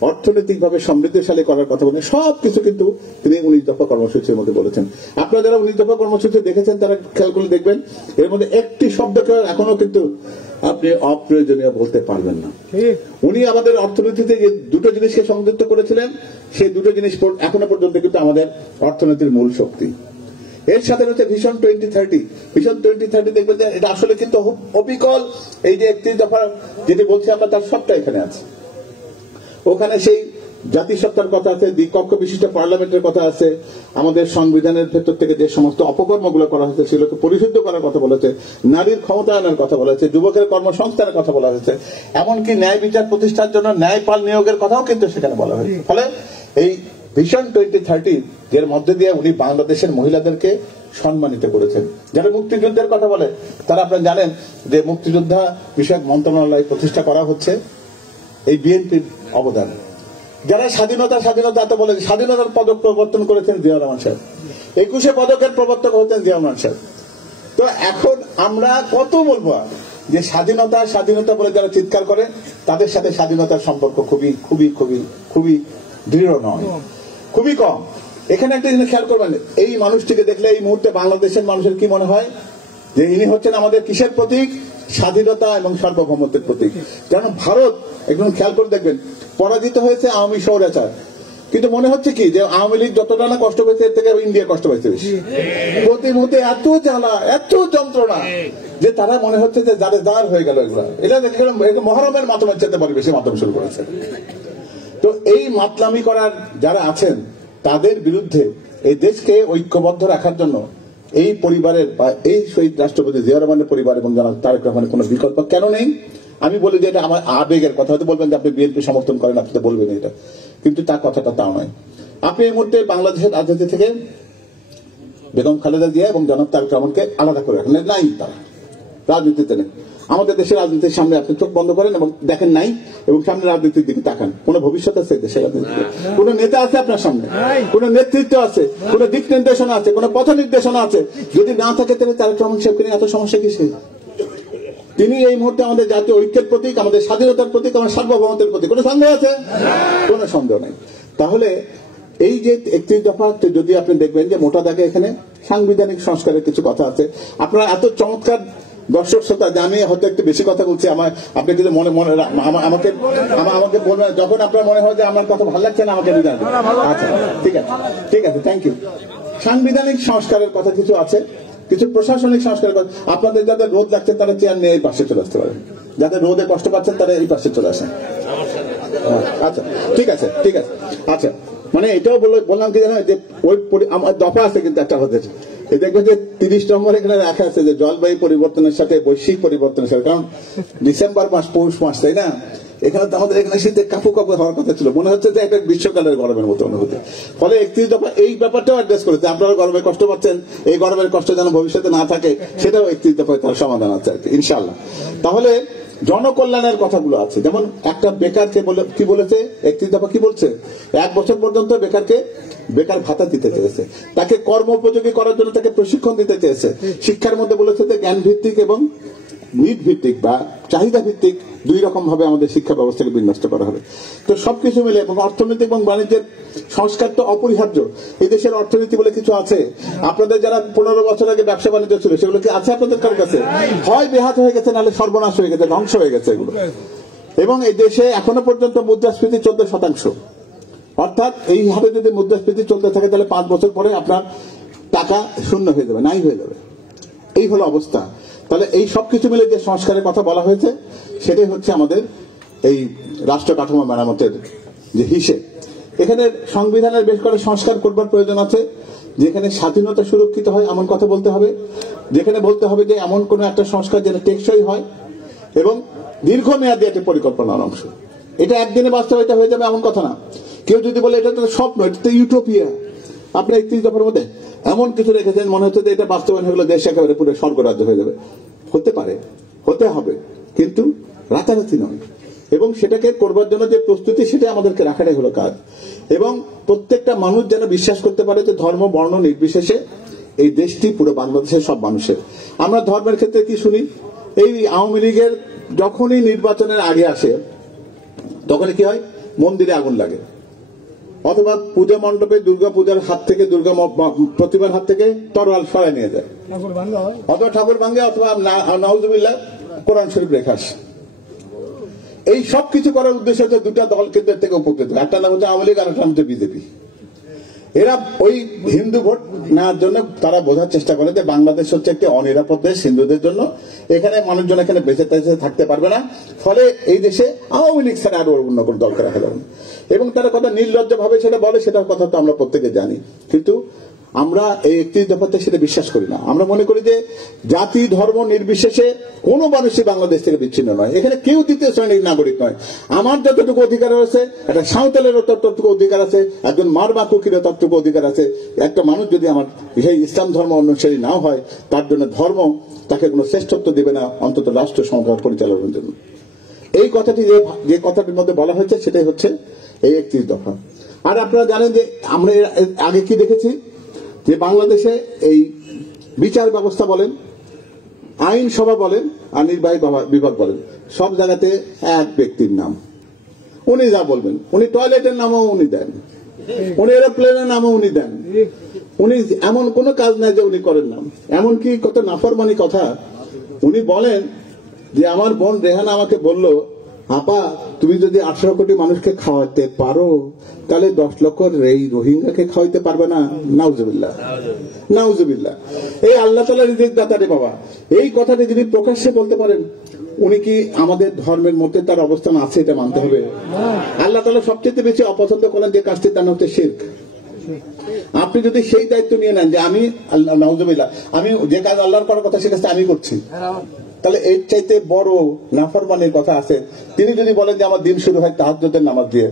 অর্থনৈতিকভাবে সমৃদ্ধশালী করার কথা বলেন, সবকিছু কিন্তু তিনি 19 দফা কর্মসূচির মধ্যে বলেছেন। আপনারা যারা 19 দফা কর্মসূচি দেখেছেন তারা খেয়াল করে দেখবেন এর মধ্যে একটি শব্দকে এখনো কিন্তু আপনি অপ্রয়োজনীয় বলতে পারবেন না। উনি আমাদের অর্থনীতিতে যে দুটো জিনিসকে সংযুক্ত করেছিলেন, সেই দুটো জিনিস এখনো পর্যন্ত কিন্তু আমাদের অর্থনীতির মূল শক্তি। এর সাথে হচ্ছে ভিশন 2030। ভিশন 2030 দেখবেন যে এটা আসলে কিন্তু অবিকল এই যে 31 দফা যেটি বলছি আমরা, তার সবটা এখানে আছে। ওখানে সেই জাতিসত্তার কথা আছে, দ্বিকক্ষ বিশিষ্ট পার্লামেন্টের কথা আছে, আমাদের সংবিধানের ভেতর থেকে যে সমস্ত অপকর্মগুলো করা হয়েছে সেগুলোকে পরিশুদ্ধ করার কথা বলেছে, নারীর ক্ষমতায়নের কথা বলেছে, যুবকের কর্মসংস্থানের কথা বলা হয়েছে, এমনকি ন্যায় বিচার প্রতিষ্ঠার জন্য ন্যায়পাল নিয়োগের কথাও কিন্তু সেখানে বলা হয়েছে। ফলে এই ভিশন 2030 এর মধ্যে দিয়ে উনি বাংলাদেশের মহিলাদেরকে সম্মানিত করেছেন। যারা মুক্তিযুদ্ধের কথা বলে তারা আপনারা জানেন যে মুক্তিযোদ্ধা বিষয়ক মন্ত্রণালয় প্রতিষ্ঠা করা হচ্ছে এই বিএনপির অবদান। যারা স্বাধীনতা এত বলে, স্বাধীনতার পদক প্রবর্তন করেছেন জিয়া রহমান সাহেব, 21 পদকের প্রবর্তক হচ্ছেন জিয়া রহমান সাহেব। তো এখন আমরা কত বলবো যে স্বাধীনতা বলে যারা চিৎকার করে তাদের সাথে স্বাধীনতার সম্পর্ক খুবই খুবই খুবই খুবই দৃঢ় নয়, খুবই কম। এখানে একটা জিনিস খেয়াল করবেন, এই মানুষটিকে দেখলে এই মুহূর্তে বাংলাদেশের মানুষের কি মনে হয় যে ইনি হচ্ছেন আমাদের কিসের প্রতীক? স্বাধীনতা এবং সার্বভৌমত্বের প্রতীক। কারণ ভারত একদম খেয়াল করে দেখবেন পরাজিত হয়েছে আওয়ামী স্বৈরাচার, কিন্তু মনে হচ্ছে কি যে আওয়ামী লীগ যতটা না কষ্ট পেয়েছে এর থেকে ইন্ডিয়া কষ্ট পাইছে বেশি। প্রতিমুহূর্তে এত জ্বালা, এত যন্ত্রণা যে তারা মনে হচ্ছে যে যাদের দাঁড় হয়ে গেল এগুলা। এটা দেখে মহরমের মাধ্যমের চেতে পারে বেশি মাধ্যম শুরু করেছে। তো এই মাতলামি করার যারা আছেন তাদের বিরুদ্ধে এই দেশকে ঐক্যবদ্ধ রাখার জন্য এই পরিবারের বা এই শহীদ রাষ্ট্রপতি জিয়া রহমানের পরিবার এবং জনাব তারেক রহমানের কোন বিকল্প কেন নেই? আমি বলি যে এটা আমার আবেগের কথা। হয়তো বলবেন যে আপনি বিএনপি সমর্থন করেন, আপনি তো বলবেন এটা, কিন্তু তার কথাটা তাও নয়। আপনি এই মুহূর্তে বাংলাদেশের রাজনীতি থেকে বেগম খালেদা জিয়া এবং জনাব তারেক রহমানকে আলাদা করে রাখেন নাই, তারা রাজনীতিতে নেই। আমাদের দেশের রাজনীতির সামনে আপনি চোখ বন্ধ করেন এবং দেখেন নাই, এবং সামনে রাজনীতির দিকে তাকান। কোন ভবিষ্যৎ আছে দেশের রাজনীতিতে? কোন নেতা আছে আপনার সামনে? কোন নেতৃত্ব আছে? কোন দিক নির্দেশনা আছে? কোন পথ নির্দেশনা আছে? যদি না থাকে তাহলে তারেক রহমান সাহেবকে নিয়ে এত সমস্যা কিসে? তিনি এই মুহূর্তে আমাদের জাতীয় ঐক্যের প্রতীক, আমাদের স্বাধীনতার প্রতীক, আমাদের সার্বভৌমত্বের প্রতীক। কোন সন্দেহ আছে? কোন সন্দেহ নেই। তাহলে এই যে 31 দফা যদি আপনি দেখবেন যে মোটা দাগে এখানে সাংবিধানিক সংস্কারের কিছু কথা আছে। আপনারা এত চমৎকার দর্শক শ্রোতা যে আমি হয়তো একটু বেশি কথা বলছি, আপনি কিন্তু মনে আমাকে বলবেন যখন আপনার মনে হয় যে আমার কথা ভালো লাগছে না, আমাকে জানাবেন। আচ্ছা, ঠিক আছে, থ্যাংক ইউ। সাংবিধানিক সংস্কারের কথা কিছু আছে, কিছু প্রশাসনিক সংস্কারের কথা। আপনাদের যাদের রোদ লাগছে তারা চেয়ার নিয়ে এই পাশে চলে আসতে পারেন, যাদের রোদে কষ্ট পাচ্ছেন তারা এই পাশে চলে আসেন। আচ্ছা ঠিক আছে ঠিক আছে। আচ্ছা মানে এটাও বললাম কি জানো, যে ওই আমার দফা আছে কিন্তু একটা হতে দেখবে যে 30 নম্বর এখানে রাখা আছে যে জলবায়ু পরিবর্তনের সাথে বৈশ্বিক পরিবর্তনের সাথে, কারণ ডিসেম্বর মাস পৌষ মাস তাই না, এখানে তো আমাদের এখানে শীতে কাপু কাপু হওয়ার কথা ছিল, মনে হচ্ছে যে একটা গ্রীষ্মকালের গরমের মতো অনুভূতি। ফলে 31 দফা এই ব্যাপারটাও অ্যাড্রেস করেছে, আপনারা গরমে কষ্ট পাচ্ছেন, এই গরমের কষ্ট যেন ভবিষ্যতে না থাকে সেটাও 31 দফায় তার সমাধান আছে আর কি ইনশাআল্লাহ। তাহলে জনকল্যাণের কথাগুলো আছে, যেমন একটা বেকারকে কি বলেছে 31 দফা কি বলছে, 1 বছর পর্যন্ত বেকারকে বেকার ভাতা দিতে চেয়েছে, তাকে কর্মোপযোগী করার জন্য তাকে প্রশিক্ষণ দিতে চেয়েছে। শিক্ষার মধ্যে বলেছে যে জ্ঞান ভিত্তিক এবং নিড ভিত্তিক বা চাহিদা ভিত্তিক দুই রকম ভাবে আমাদের শিক্ষা ব্যবস্থাকে বিন্যস্ত করা হবে। তো সবকিছু মিলে এবং অর্থনীতি এবং বাণিজ্যের সংস্কার তো অপরিহার্য। এই দেশের অর্থনীতি বলে কিছু আছে, আপনাদের যারা 15 বছর আগে ব্যবসা বাণিজ্য ছিল সেগুলো কি আছে আপনাদের কারোর কাছে? হয় বেহাত হয়ে গেছে, নাহলে সর্বনাশ হয়ে গেছে, ধ্বংস হয়ে গেছে এগুলো। এবং এই দেশে এখনো পর্যন্ত মুদ্রাস্ফীতি 14%, অর্থাৎ এই হারে যদি মুদ্রাস্ফীতি চলতে থাকে তাহলে 5 বছর পরে আপনার টাকা শূন্য হয়ে যাবে, নাই হয়ে যাবে। এই হলো অবস্থা। তাহলে এই সবকিছু মিলে যে সংস্কারের কথা বলা হয়েছে সেটাই হচ্ছে আমাদের এই রাষ্ট্র কাঠামো মেরামতের যে হিসেব। এখানে সংবিধানের বেশ করে সংস্কার করবার প্রয়োজন আছে, যেখানে স্বাধীনতা সুরক্ষিত হয় এমন কথা বলতে হবে, যেখানে বলতে হবে যে এমন কোন একটা সংস্কার যেটা টেকসই হয় এবং দীর্ঘমেয়াদী একটা পরিকল্পনার অংশ। এটা একদিনে বাস্তবায়িত হয়ে যাবে এমন কথা না। কেউ যদি বলে এটা তো স্বপ্ন, এটা তো ইউটোপিয়া, আপনি 31 দফার মধ্যে এমন কিছু রেখেছেন মনে হচ্ছে যে এটা বাস্তবায়ন হলে দেশ একেবারে পুরো স্বর্গরাজ্য হয়ে যাবে। হতে পারে, হতে হবে, কিন্তু রাতারাতি নয়। এবং সেটাকে করবার জন্য যে প্রস্তুতি সেটা আমাদেরকে রাখাটাই হলো কাজ। এবং প্রত্যেকটা মানুষ যেন বিশ্বাস করতে পারে যে ধর্ম বর্ণ নির্বিশেষে এই দেশটি পুরো বাংলাদেশের সব মানুষের। আমরা ধর্মের ক্ষেত্রে কি শুনি, এই আওয়ামী লীগের যখনই নির্বাচনের আগে আসে তখনই কি হয়, মন্দিরে আগুন লাগে, অথবা পূজা মণ্ডপে দুর্গা পূজার হাত থেকে দুর্গা প্রতিমার হাত থেকে তরোয়াল সরাই নিয়ে যায়, অথবা ঠাকুর ভাঙ্গে, অথবা নাউজুবিল্লাহ কোরআন শরীফ রেখে আসে। এই সব কিছু করার উদ্দেশ্য হচ্ছে দুটা দল কেন্দ্রের থেকে উপকৃত, একটা নাম হচ্ছে আওয়ামী লীগ আর একটা নাম হচ্ছে বিজেপি। এরা ওই হিন্দু ভোট নেওয়ার জন্য তারা বোঝার চেষ্টা করে যে বাংলাদেশ হচ্ছে একটি অনিরাপদ দেশ হিন্দুদের জন্য, এখানে মানুষজন এখানে বেঁচে থাকতে পারবে না, ফলে এই দেশে আওয়ামী লীগ ছাড়া আরো অন্য কোনো দলকে রাখা যাবে না। এবং তারা কথা নির্লজ্জ ভাবে সেটা বলে, সেটার কথা তো আমরা প্রত্যেকে জানি, কিন্তু আমরা এই 31 দফাতে সেটা বিশ্বাস করি না। আমরা মনে করি যে জাতি ধর্ম নির্বিশেষে কোন মানুষই বাংলাদেশ থেকে বিচ্ছিন্ন নয়, এখানে কেউ দ্বিতীয় শ্রেণীর নাগরিক নয়। আমার যতটুকু অধিকার রয়েছে, একটা সাঁওতালেরও ততটুকু অধিকার আছে, একজন মারমা কুকিরও ততটুকু অধিকার আছে। একটা মানুষ যদি আমার সেই ইসলাম ধর্ম অনুসারী না হয়, তার জন্য ধর্ম তাকে কোনো শ্রেষ্ঠত্ব দেবে না, অন্তত রাষ্ট্র সংস্কার পরিচালনার জন্য। এই কথাটি যে কথাটির মধ্যে বলা হয়েছে সেটাই হচ্ছে এই 31 দফা। আর আপনারা জানেন যে আমরা আগে কি দেখেছি, যে বাংলাদেশে এই বিচার ব্যবস্থা বলেন, আইনসভা বলেন আর নির্বাহী বিভাগ বলেন, সব জায়গাতে এক ব্যক্তির নাম, উনি যা বলবেন, উনি টয়লেটের নামও উনি দেন, উনি এরোপ্লেনের নামও উনি দেন, উনি এমন কোন কাজ নাই যে উনি করেন না। এমনকি কত নাফরমানি কথা, উনি বলেন যে আমার বোন রেহানা আমাকে বলল, আপা তুমি যদি 18 কোটি মানুষকে খাওয়াতে পারো তাহলে 10 লক্ষ এই রোহিঙ্গাকে খাওয়াইতে পারবে না। নাউজুবিল্লাহ, নাউজুবিল্লাহ। এই আল্লাহ তাআলার রিজিক দাতা রে বাবা, এই কথাটি যিনি প্রকাশ্যে বলতে পারেন, উনি কি আমাদের ধর্মের মধ্যে তার অবস্থান আছে এটা মানতে হবে। আল্লাহ তাআলা সবচেয়ে বেশি অপছন্দ করেন যে কাজটি, তার নাম হচ্ছে শিরক। আপনি যদি সেই দায়িত্ব নিয়ে নেন যে আমি নাউজুবিল্লাহ, আমি যে কাজ আল্লাহর করার কথা সেটা আমি করছি, তাহলে এর চাইতে বড় নাফরমানির কথা আছে। তিনি যদি বলেন যে আমার দিন শুরু হয় তাহাজ্জুদের নামাজ দিয়ে,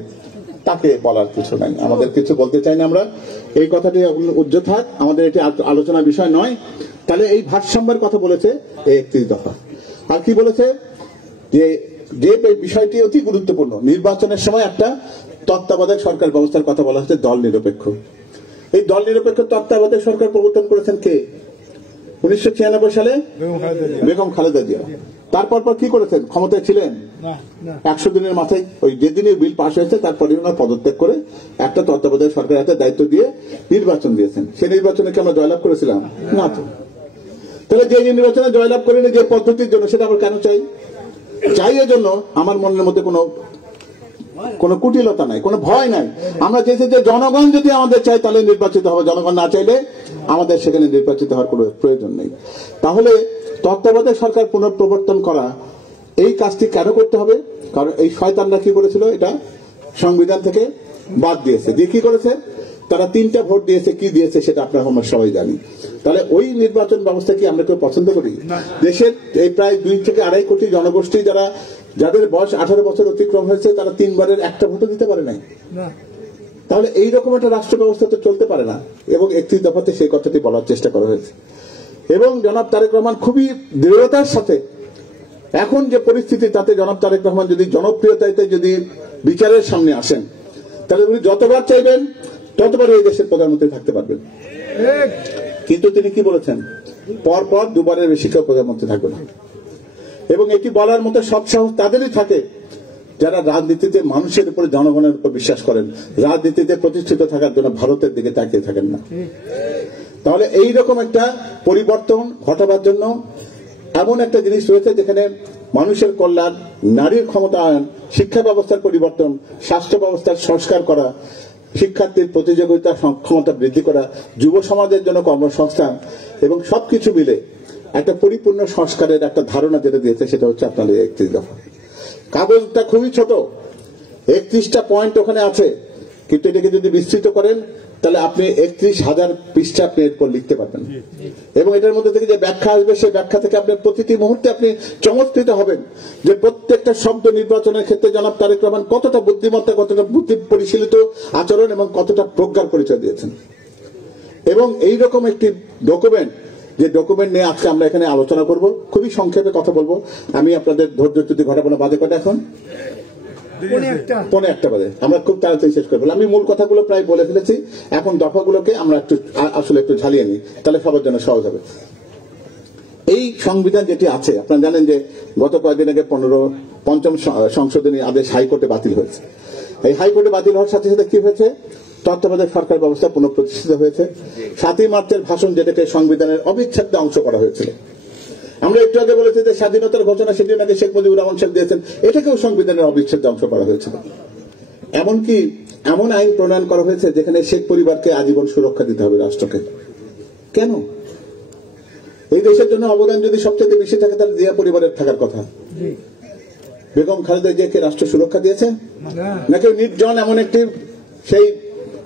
তাকে বলার কিছু নাই, আমাদের কিছু বলতে চাই না আমরা। এই কথাটি উজ্জ্বল থাক, আমাদের এটি আলোচনার বিষয় নয়। তাহলে এই ভারসাম্যের কথা বলেছে এই 31 দফা। আর কি বলেছে, যে বিষয়টি অতি গুরুত্বপূর্ণ, নির্বাচনের সময় একটা তত্ত্বাবধায়ক সরকার ব্যবস্থার কথা বলা হচ্ছে, দল নিরপেক্ষ। এই দল নিরপেক্ষ তত্ত্বাবধায়ক সরকার প্রবর্তন করেছেন কে? 1996 সালে বেগম খালেদা জিয়া। তারপর কি করেছেন? ক্ষমতায় ছিলেন 100 দিনের মাথায়, ওই যেদিনই বিল পাশ হয়েছে তারপরে ওনার পদত্যাগ করে একটা তত্ত্বাবধায়ক সরকারের হাতে দায়িত্ব দিয়ে নির্বাচন দিয়েছেন। সেই নির্বাচনে কি আমরা জয়লাভ করেছিলাম? না তো। তাহলে যে নির্বাচনে জয়লাভ করিনি যে পদ্ধতির জন্য, সেটা আমরা কেন চাই? চাই এজন্য আমার মনের মধ্যে কোনো কুটিলতা নাই, কোনো ভয় নাই। আমরা চেয়েছি যে জনগণ যদি আমাদের চাই তাহলে নির্বাচিত হবে, জনগণ না চাইলে আমাদের সেখানে নির্বাচিত হওয়ার কোনো প্রয়োজন নেই। তাহলে তত্ত্বাবধায়ক সরকার পুনঃপ্রবর্তন করা এই কাজটি কেন করতে হবে? কারণ এই শয়তানরা কি করেছিল, এটা সংবিধান থেকে বাদ দিয়েছে। দিয়ে কি করেছে, তারা 3টা ভোট দিয়েছে। কি দিয়েছে সেটা আপনারা আমরা সবাই জানি। তাহলে ওই নির্বাচন ব্যবস্থা কি আমরা কেউ পছন্দ করি? দেশের এই প্রায় 2 থেকে 2.5 কোটি জনগোষ্ঠী যাদের বয়স 18 বছর অতিক্রম হয়েছে, তারা 3বারের একটা ভোটও দিতে পারে নাই। তাহলে এইরকম একটা রাষ্ট্র ব্যবস্থা তো চলতে পারে না। এবং 31 দফাতে সেই কথাটি বলার চেষ্টা করা হয়েছে। এবং জনাব তারেক রহমান খুবই দৃঢ়তার সাথে এখন যে পরিস্থিতি, তাতে জনাব তারেক রহমান যদি জনপ্রিয়তাতে যদি বিচারের সামনে আসেন, তাহলে উনি যতবার চাইবেন ততবার এই দেশের প্রধানমন্ত্রী থাকতে পারবেন। কিন্তু তিনি কি বলেছেন, পরপর 2বারের বেশি কেউ প্রধানমন্ত্রী থাকবে না। এবং এটি বলার মতো সৎসাহস তাদেরই থাকে যারা রাজনীতিতে মানুষের উপর, জনগণের উপর বিশ্বাস করেন, রাজনীতিতে প্রতিষ্ঠিত থাকার জন্য ভারতের দিকে তাকিয়ে থাকেন না। তাহলে এইরকম একটা পরিবর্তন ঘটাবার জন্য এমন একটা জিনিস রয়েছে যেখানে মানুষের কল্যাণ, নারীর ক্ষমতায়ন, শিক্ষা ব্যবস্থার পরিবর্তন, স্বাস্থ্য ব্যবস্থার সংস্কার করা, শিক্ষার্থীর প্রতিযোগিতা ক্ষমতা বৃদ্ধি করা, যুব সমাজের জন্য কর্মসংস্থান এবং সবকিছু মিলে একটা পরিপূর্ণ সংস্কারের একটা ধারণা যেটা দিয়েছে, সেটা হচ্ছে আপনাদের 31 দফা। কাগজটা খুবই ছোট, 31টা পয়েন্ট ওখানে আছে, কিন্তু এটাকে যদি বিস্তৃত করেন তাহলে আপনি 31,000 পৃষ্ঠা আপনি এরপর লিখতে পারবেন। এবং এটার মধ্যে থেকে যে ব্যাখ্যা আসবে, সেই ব্যাখ্যা থেকে আপনি প্রতিটি মুহূর্তে আপনি চমৎকৃত হবেন যে প্রত্যেকটা শব্দ নির্বাচনের ক্ষেত্রে জনাব তারেক রহমান কতটা বুদ্ধিমত্তা, কতটা বুদ্ধি পরিশীলিত আচরণ এবং কতটা প্রজ্ঞার পরিচয় দিয়েছেন। এবং এইরকম একটি ডকুমেন্ট, যে ডকুমেন্ট নিয়ে আজকে আমরা এখানে আলোচনা করব, খুবই সংক্ষেপে কথা বলবো। আমি আপনাদের ধৈর্য চ্যুতি ঘটাবো না। বাজে কটা এখন? 1:15 বাজে। আমরা খুব তাড়াতাড়ি শেষ করবো। আমি মূল কথাগুলো প্রায় বলে ফেলেছি। এখন দফাগুলোকে আমরা একটু ঝালিয়ে নিই, তাহলে সবার জন্য সহজ হবে। এই সংবিধান যেটি আছে, আপনারা জানেন যে গত কয়েকদিন আগে 15ম সংশোধনী আদেশ হাইকোর্টে বাতিল হয়েছে। এই হাইকোর্টে বাতিল হওয়ার সাথে সাথে কি হয়েছে, তত্ত্বাবধায়ক সরকার ব্যবস্থা পুনঃপ্রতিষ্ঠিত হয়েছে। 7ই মার্চের ভাষণ, যেটাকে সংবিধানের অবিচ্ছেদ্য অংশ করা হয়েছিল। আমরা একটু আগে বলেছি যে স্বাধীনতার ঘোষণা সেটি নাকি শেখ মুজিবুর রহমান সাহেব দিয়েছেন, এটাকেও সংবিধানের অবিচ্ছেদ্য অংশ করা হয়েছিল। এমনকি এমন আইন প্রণয়ন করা হয়েছে যেখানে শেখ পরিবারকে আজীবন সুরক্ষা দিতে হবে রাষ্ট্রকে। কেন? এই দেশের জন্য অবদান যদি সবচেয়ে বেশি থাকে, তাহলে জিয়া পরিবারের থাকার কথা। বেগম খালেদা জিয়াকে রাষ্ট্র সুরক্ষা দিয়েছে নাকি নির্জন এমন একটি সেই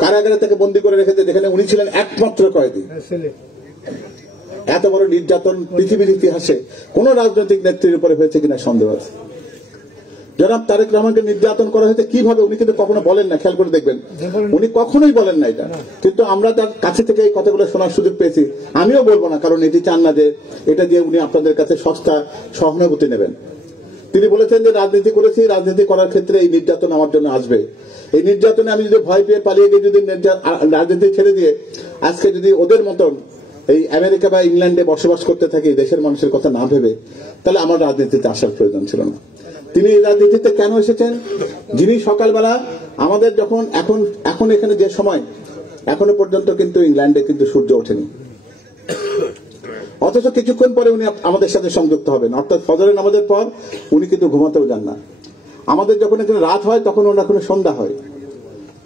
কারাগারে তাকে বন্দী করে রেখেছে যেখানে উনি ছিলেন একমাত্র কয়েদি? এত বড় নির্যাতন পৃথিবীর ইতিহাসে কোন রাজনৈতিক নেত্রীর উপরে হয়েছে কিনা সন্দেহ আছে। জনাব তারেক রহমানকে নির্যাতন করা হয়েছে কিভাবে উনি কিন্তু কখনো বলেন না, খেয়াল করে দেখবেন, উনি কখনোই বলেন না এটা। কিন্তু আমরা তার কাছে থেকে এই কথাগুলো শোনার সুযোগ পেয়েছি। আমিও বলবো না, কারণ এটি চান না যে এটা দিয়ে উনি আপনাদের কাছে সস্তা সহানুভূতি নেবেন। তিনি বলেছেন যে রাজনীতি করেছি, রাজনীতি করার ক্ষেত্রে এই নির্যাতন আমার জন্য আসবে। এই নির্যাতনে আমি যদি ভয় পেয়ে পালিয়ে গিয়ে যদি রাজনীতি ছেড়ে দিয়ে আজকে যদি ওদের মতন এই আমেরিকা বা ইংল্যান্ডে বসবাস করতে থাকি, দেশের মানুষের কথা না ভেবে, তাহলে আমার রাজনীতিতে আসার প্রয়োজন ছিল না। তিনি এই রাজনীতিতে কেন এসেছেন? যিনি সকালবেলা আমাদের যখন এখন এখানে যে সময়, এখনো পর্যন্ত কিন্তু ইংল্যান্ডে কিন্তু সূর্য ওঠেনি, অথচ কিছুক্ষণ পরে উনি আমাদের সাথে সংযুক্ত হবেন। অর্থাৎ ফজরের নামাজের পর উনি কিন্তু ঘুমাতেও যান না। আমাদের যখন এখানে রাত হয় তখন ওনার এখানে সন্ধ্যা হয়।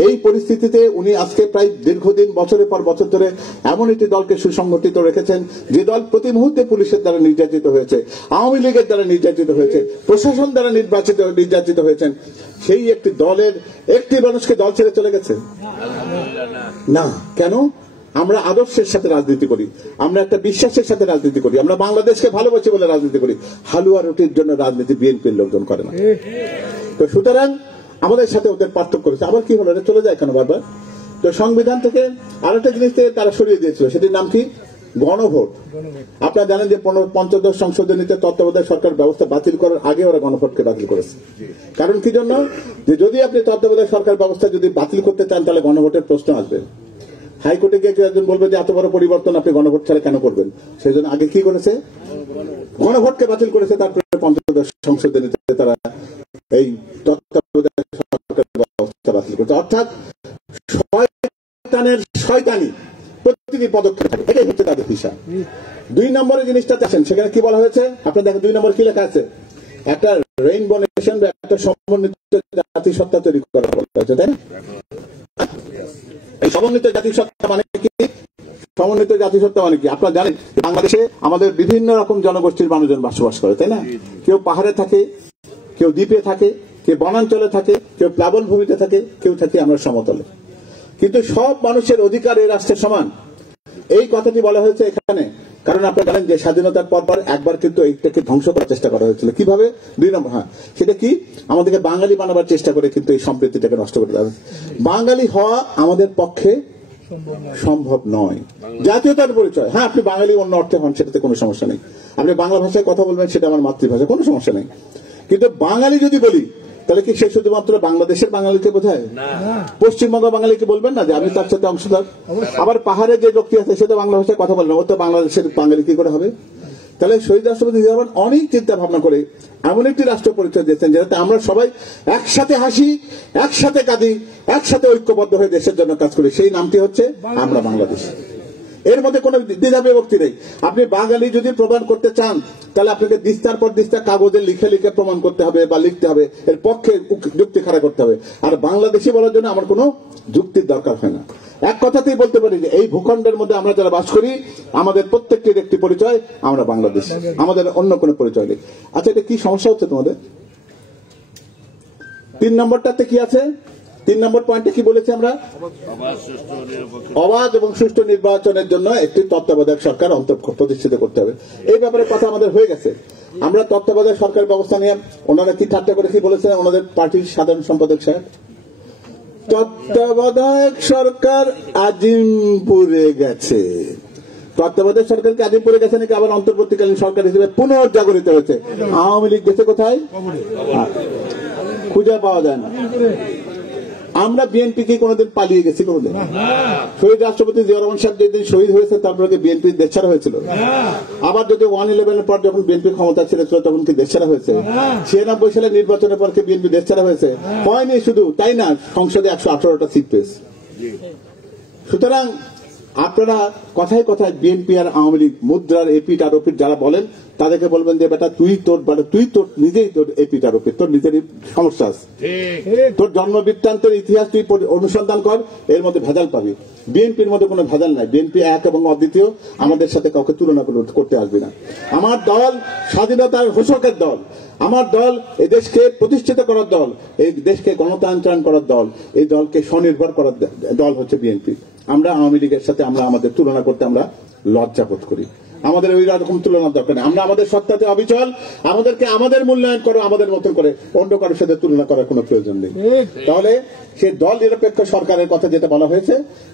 এই পরিস্থিতিতে উনি আজকে প্রায় দীর্ঘদিন, বছরের পর বছর ধরে এমন একটি দলকে সুসংগঠিত রেখেছেন যে দল প্রতি মুহূর্তে পুলিশের দ্বারা নির্যাতিত হয়েছে, আওয়ামী লীগের দ্বারা নির্যাতিত হয়েছে, প্রশাসন দ্বারা নির্যাতিত হয়েছেন। সেই একটি দলের একটি মানুষকে দল ছেড়ে চলে গেছে না। কেন? আমরা আদর্শের সাথে রাজনীতি করি, আমরা একটা বিশ্বাসের সাথে রাজনীতি করি, আমরা বাংলাদেশকে ভালোবাসি বলে রাজনীতি করি। হালুয়া রুটির জন্য রাজনীতি বিএনপির লোকজন করে না। তো সুতরাং আমাদের সাথে ওদের পার্থক্য করেছে। আবার কি হলো, এটা চলে যায় কেন বারবার? তো সংবিধান থেকে আরেকটা জিনিস থেকে তারা সরিয়ে দিয়েছিল, সেটির নাম কি? গণভোট। আপনারা জানেন যে 15ম সংশোধনীতে তত্ত্বাবধায়ক সরকার ব্যবস্থা বাতিল করার আগে ওরা গণভোটকে বাতিল করেছে। কারণ কি জন্য? যে যদি আপনি তত্ত্বাবধায়ক সরকার ব্যবস্থা যদি বাতিল করতে চান, তাহলে গণভোটের প্রশ্ন আসবে। হাইকোর্টে গিয়ে কেউ একজন বলবে যে এত বড় পরিবর্তন আপনি গণভোট ছাড়া কেন করবেন? সেই জন্য আগে কি করেছে? গণভোটকে বাতিল করেছে। তারপরে 15ম সংশোধনীতে তারা এই তত্ত্বাবধায়ক সরকার ব্যবস্থা বাতিল করেছে। অর্থাৎ শয়তানের শয়তানি প্রতিটি পদক্ষেপ, এটাই হচ্ছে তাদের হিসাব। 2 নম্বরের জিনিসটাতে আসেন, সেখানে কি বলা হয়েছে আপনার দেখেন 2 নম্বর কি লেখা আছে? একটা রেইনবো নেশন বা একটা সমন্বিত জাতিসত্তা তৈরি করা বলা হয়েছে, তাই না? এই সমন্বিত জাতিসত্তা মানে কি? সমন্বিত জাতিসত্তা মানে কি আপনারা জানেন, বাংলাদেশে আমাদের বিভিন্ন রকম জনগোষ্ঠীর মানুষজন বসবাস করে, তাই না? কেউ পাহাড়ে থাকে, কেউ দ্বীপে থাকে, কেউ বনাঞ্চলে থাকে, কেউ প্লাবন ভূমিতে থাকে, কেউ থাকে আমরা সমতলে। কিন্তু সব মানুষের অধিকার এই রাষ্ট্রের সমান, এই কথাটি বলা হয়েছে এখানে। কারণ আপনারা জানেন যে স্বাধীনতার পর একবার কিন্তু এইটাকে ধ্বংস করার চেষ্টা করা হয়েছিল। কিভাবে? 2 নম্বর, সেটা কি, আমাদেরকে বাঙালি বানাবার চেষ্টা করে কিন্তু এই সম্প্রীতিটাকে নষ্ট করে দেওয়া। বাঙালি হওয়া আমাদের পক্ষে সম্ভব নয়। জাতীয়তার পরিচয়, হ্যাঁ আপনি বাঙালি অন্য অর্থে হন, সেটাতে কোনো সমস্যা নেই। আপনি বাংলা ভাষায় কথা বলবেন, সেটা আমার মাতৃভাষা, কোনো সমস্যা নেই। কিন্তু বাঙালি যদি বলি, তাহলে কি সে শুধুমাত্র বাংলাদেশের বাঙালিকে বোঝায়? পশ্চিমবঙ্গ বাঙালিকে বলবেন না যে আমি তার সাথে অংশীদার? আবার পাহাড়ে যে লোকটি আছে সে তো বাংলা ভাষায় কথা বলে না, ও তো বাংলাদেশের বাঙালি কি করে হবে? তাহলে শহীদ রাষ্ট্রপতি জিয়া রহমান অনেক চিন্তা ভাবনা করে এমন একটি রাষ্ট্র পরিচয় দিয়েছেন যেটাতে আমরা সবাই একসাথে হাসি, একসাথে কাঁদি, একসাথে ঐক্যবদ্ধ হয়ে দেশের জন্য কাজ করি। সেই নামটি হচ্ছে আমরা বাংলাদেশ। এর মধ্যে কোনো দ্বিধা বিভক্তি নেই। আপনি বাঙালি যদি প্রমাণ করতে চান, তাহলে আপনাকে দিস্তার পর দিস্তা কাগজে লিখে লিখে প্রমাণ করতে হবে বা লিখতে হবে, এর পক্ষে যুক্তি খাড়া করতে হবে। আর বাংলাদেশি বলার জন্য আমার কোনো যুক্তির দরকার হয় না। এক কথাতেই বলতে পারি যে এই ভূখণ্ডের মধ্যে আমরা যারা বাস করি, আমাদের প্রত্যেকটির একটি পরিচয়, আমরা বাংলাদেশ, আমাদের অন্য কোনো পরিচয় নেই। আচ্ছা, এটা কি সমস্যা হচ্ছে তোমাদের? 3 নম্বরটাতে কি আছে? 3 নম্বর পয়েন্টে কি বলেছি আমরা? অবাধ এবং সুষ্ঠু নির্বাচনের জন্য একটি তত্ত্বাবধায়ক সরকার প্রতিষ্ঠিত করতে হবে। এই ব্যাপারে কথা আমাদের হয়ে গেছে। আমরা তত্ত্বাবধায়ক সরকার ব্যবস্থা নিয়ে ওনারা কি ঠাট্টা করে কি বলেছেন ওনাদের পার্টির সাধারণ সম্পাদক সাহেব? তত্ত্বাবধায়ক সরকার আজিমপুরে গেছে। তত্ত্বাবধায়ক সরকারকে আজিমপুরে গেছে নাকি আবার অন্তর্বর্তীকালীন সরকার হিসেবে পুনর্জাগরিত হয়েছে? আওয়ামী লীগ গেছে কোথায়? খুঁজে পাওয়া যায় না। আমরা বিএনপি কি কোনোদিন পালিয়ে গেছি? কোনোদিন? শহীদ রাষ্ট্রপতি জিয়া রহমান সাহেব যেদিন শহীদ হয়েছে তারপরে কি বিএনপি দেশছাড়া হয়েছিল? আবার যদি 1/11 পর যখন বিএনপি ক্ষমতা ছিল তখন কি দেশছাড়া হয়েছে? 96 সালে নির্বাচনের পর কি বিএনপি দেশছাড়া হয়েছে? হয়নি। শুধু তাই না, সংসদে 118টা সিট পেয়েছে। সুতরাং আপনারা কথায় কথায় বিএনপি আর আওয়ামী লীগ মুদ্রার এপিট আর ওপিট যারা বলেন, তাদেরকে বলবেন যে বেটা তুই তোর নিজেই তোর এপিট আর ওপিট, তোর নিজেরই সমস্যা আছে। তোর জন্ম বৃত্তান্তের ইতিহাস তুই অনুসন্ধান কর, এর মধ্যে ভেজাল পাবি। বিএনপির মধ্যে কোনো ভেজাল নাই। বিএনপি এক এবং অদ্বিতীয়, আমাদের সাথে কাউকে তুলনা করতে আসবে না। আমার দল স্বাধীনতার ঘোষকের দল, আমার দল এই দেশকে প্রতিষ্ঠিত করার দল, এই দেশকে গণতান্ত্রায়ন করার দল, এই দলকে স্বনির্ভর করার দল হচ্ছে বিএনপি। আমরা আওয়ামী লীগের সাথে আমরা আমাদের তুলনা করতে আমরা লজ্জা বোধ করি। আমাদের ওই রকম তুলনার দরকার নেই। আমরা আমাদের সত্তাতে অবিচল, আমাদেরকে আমাদের মূল্যায়ন করো, আমাদের মতন করে, অন্য কারোর সাথে তুলনা করার কোনো প্রয়োজন নেই। তাহলে সে দল নিরপেক্ষ সরকারের কথা যেটা বলা হয়েছে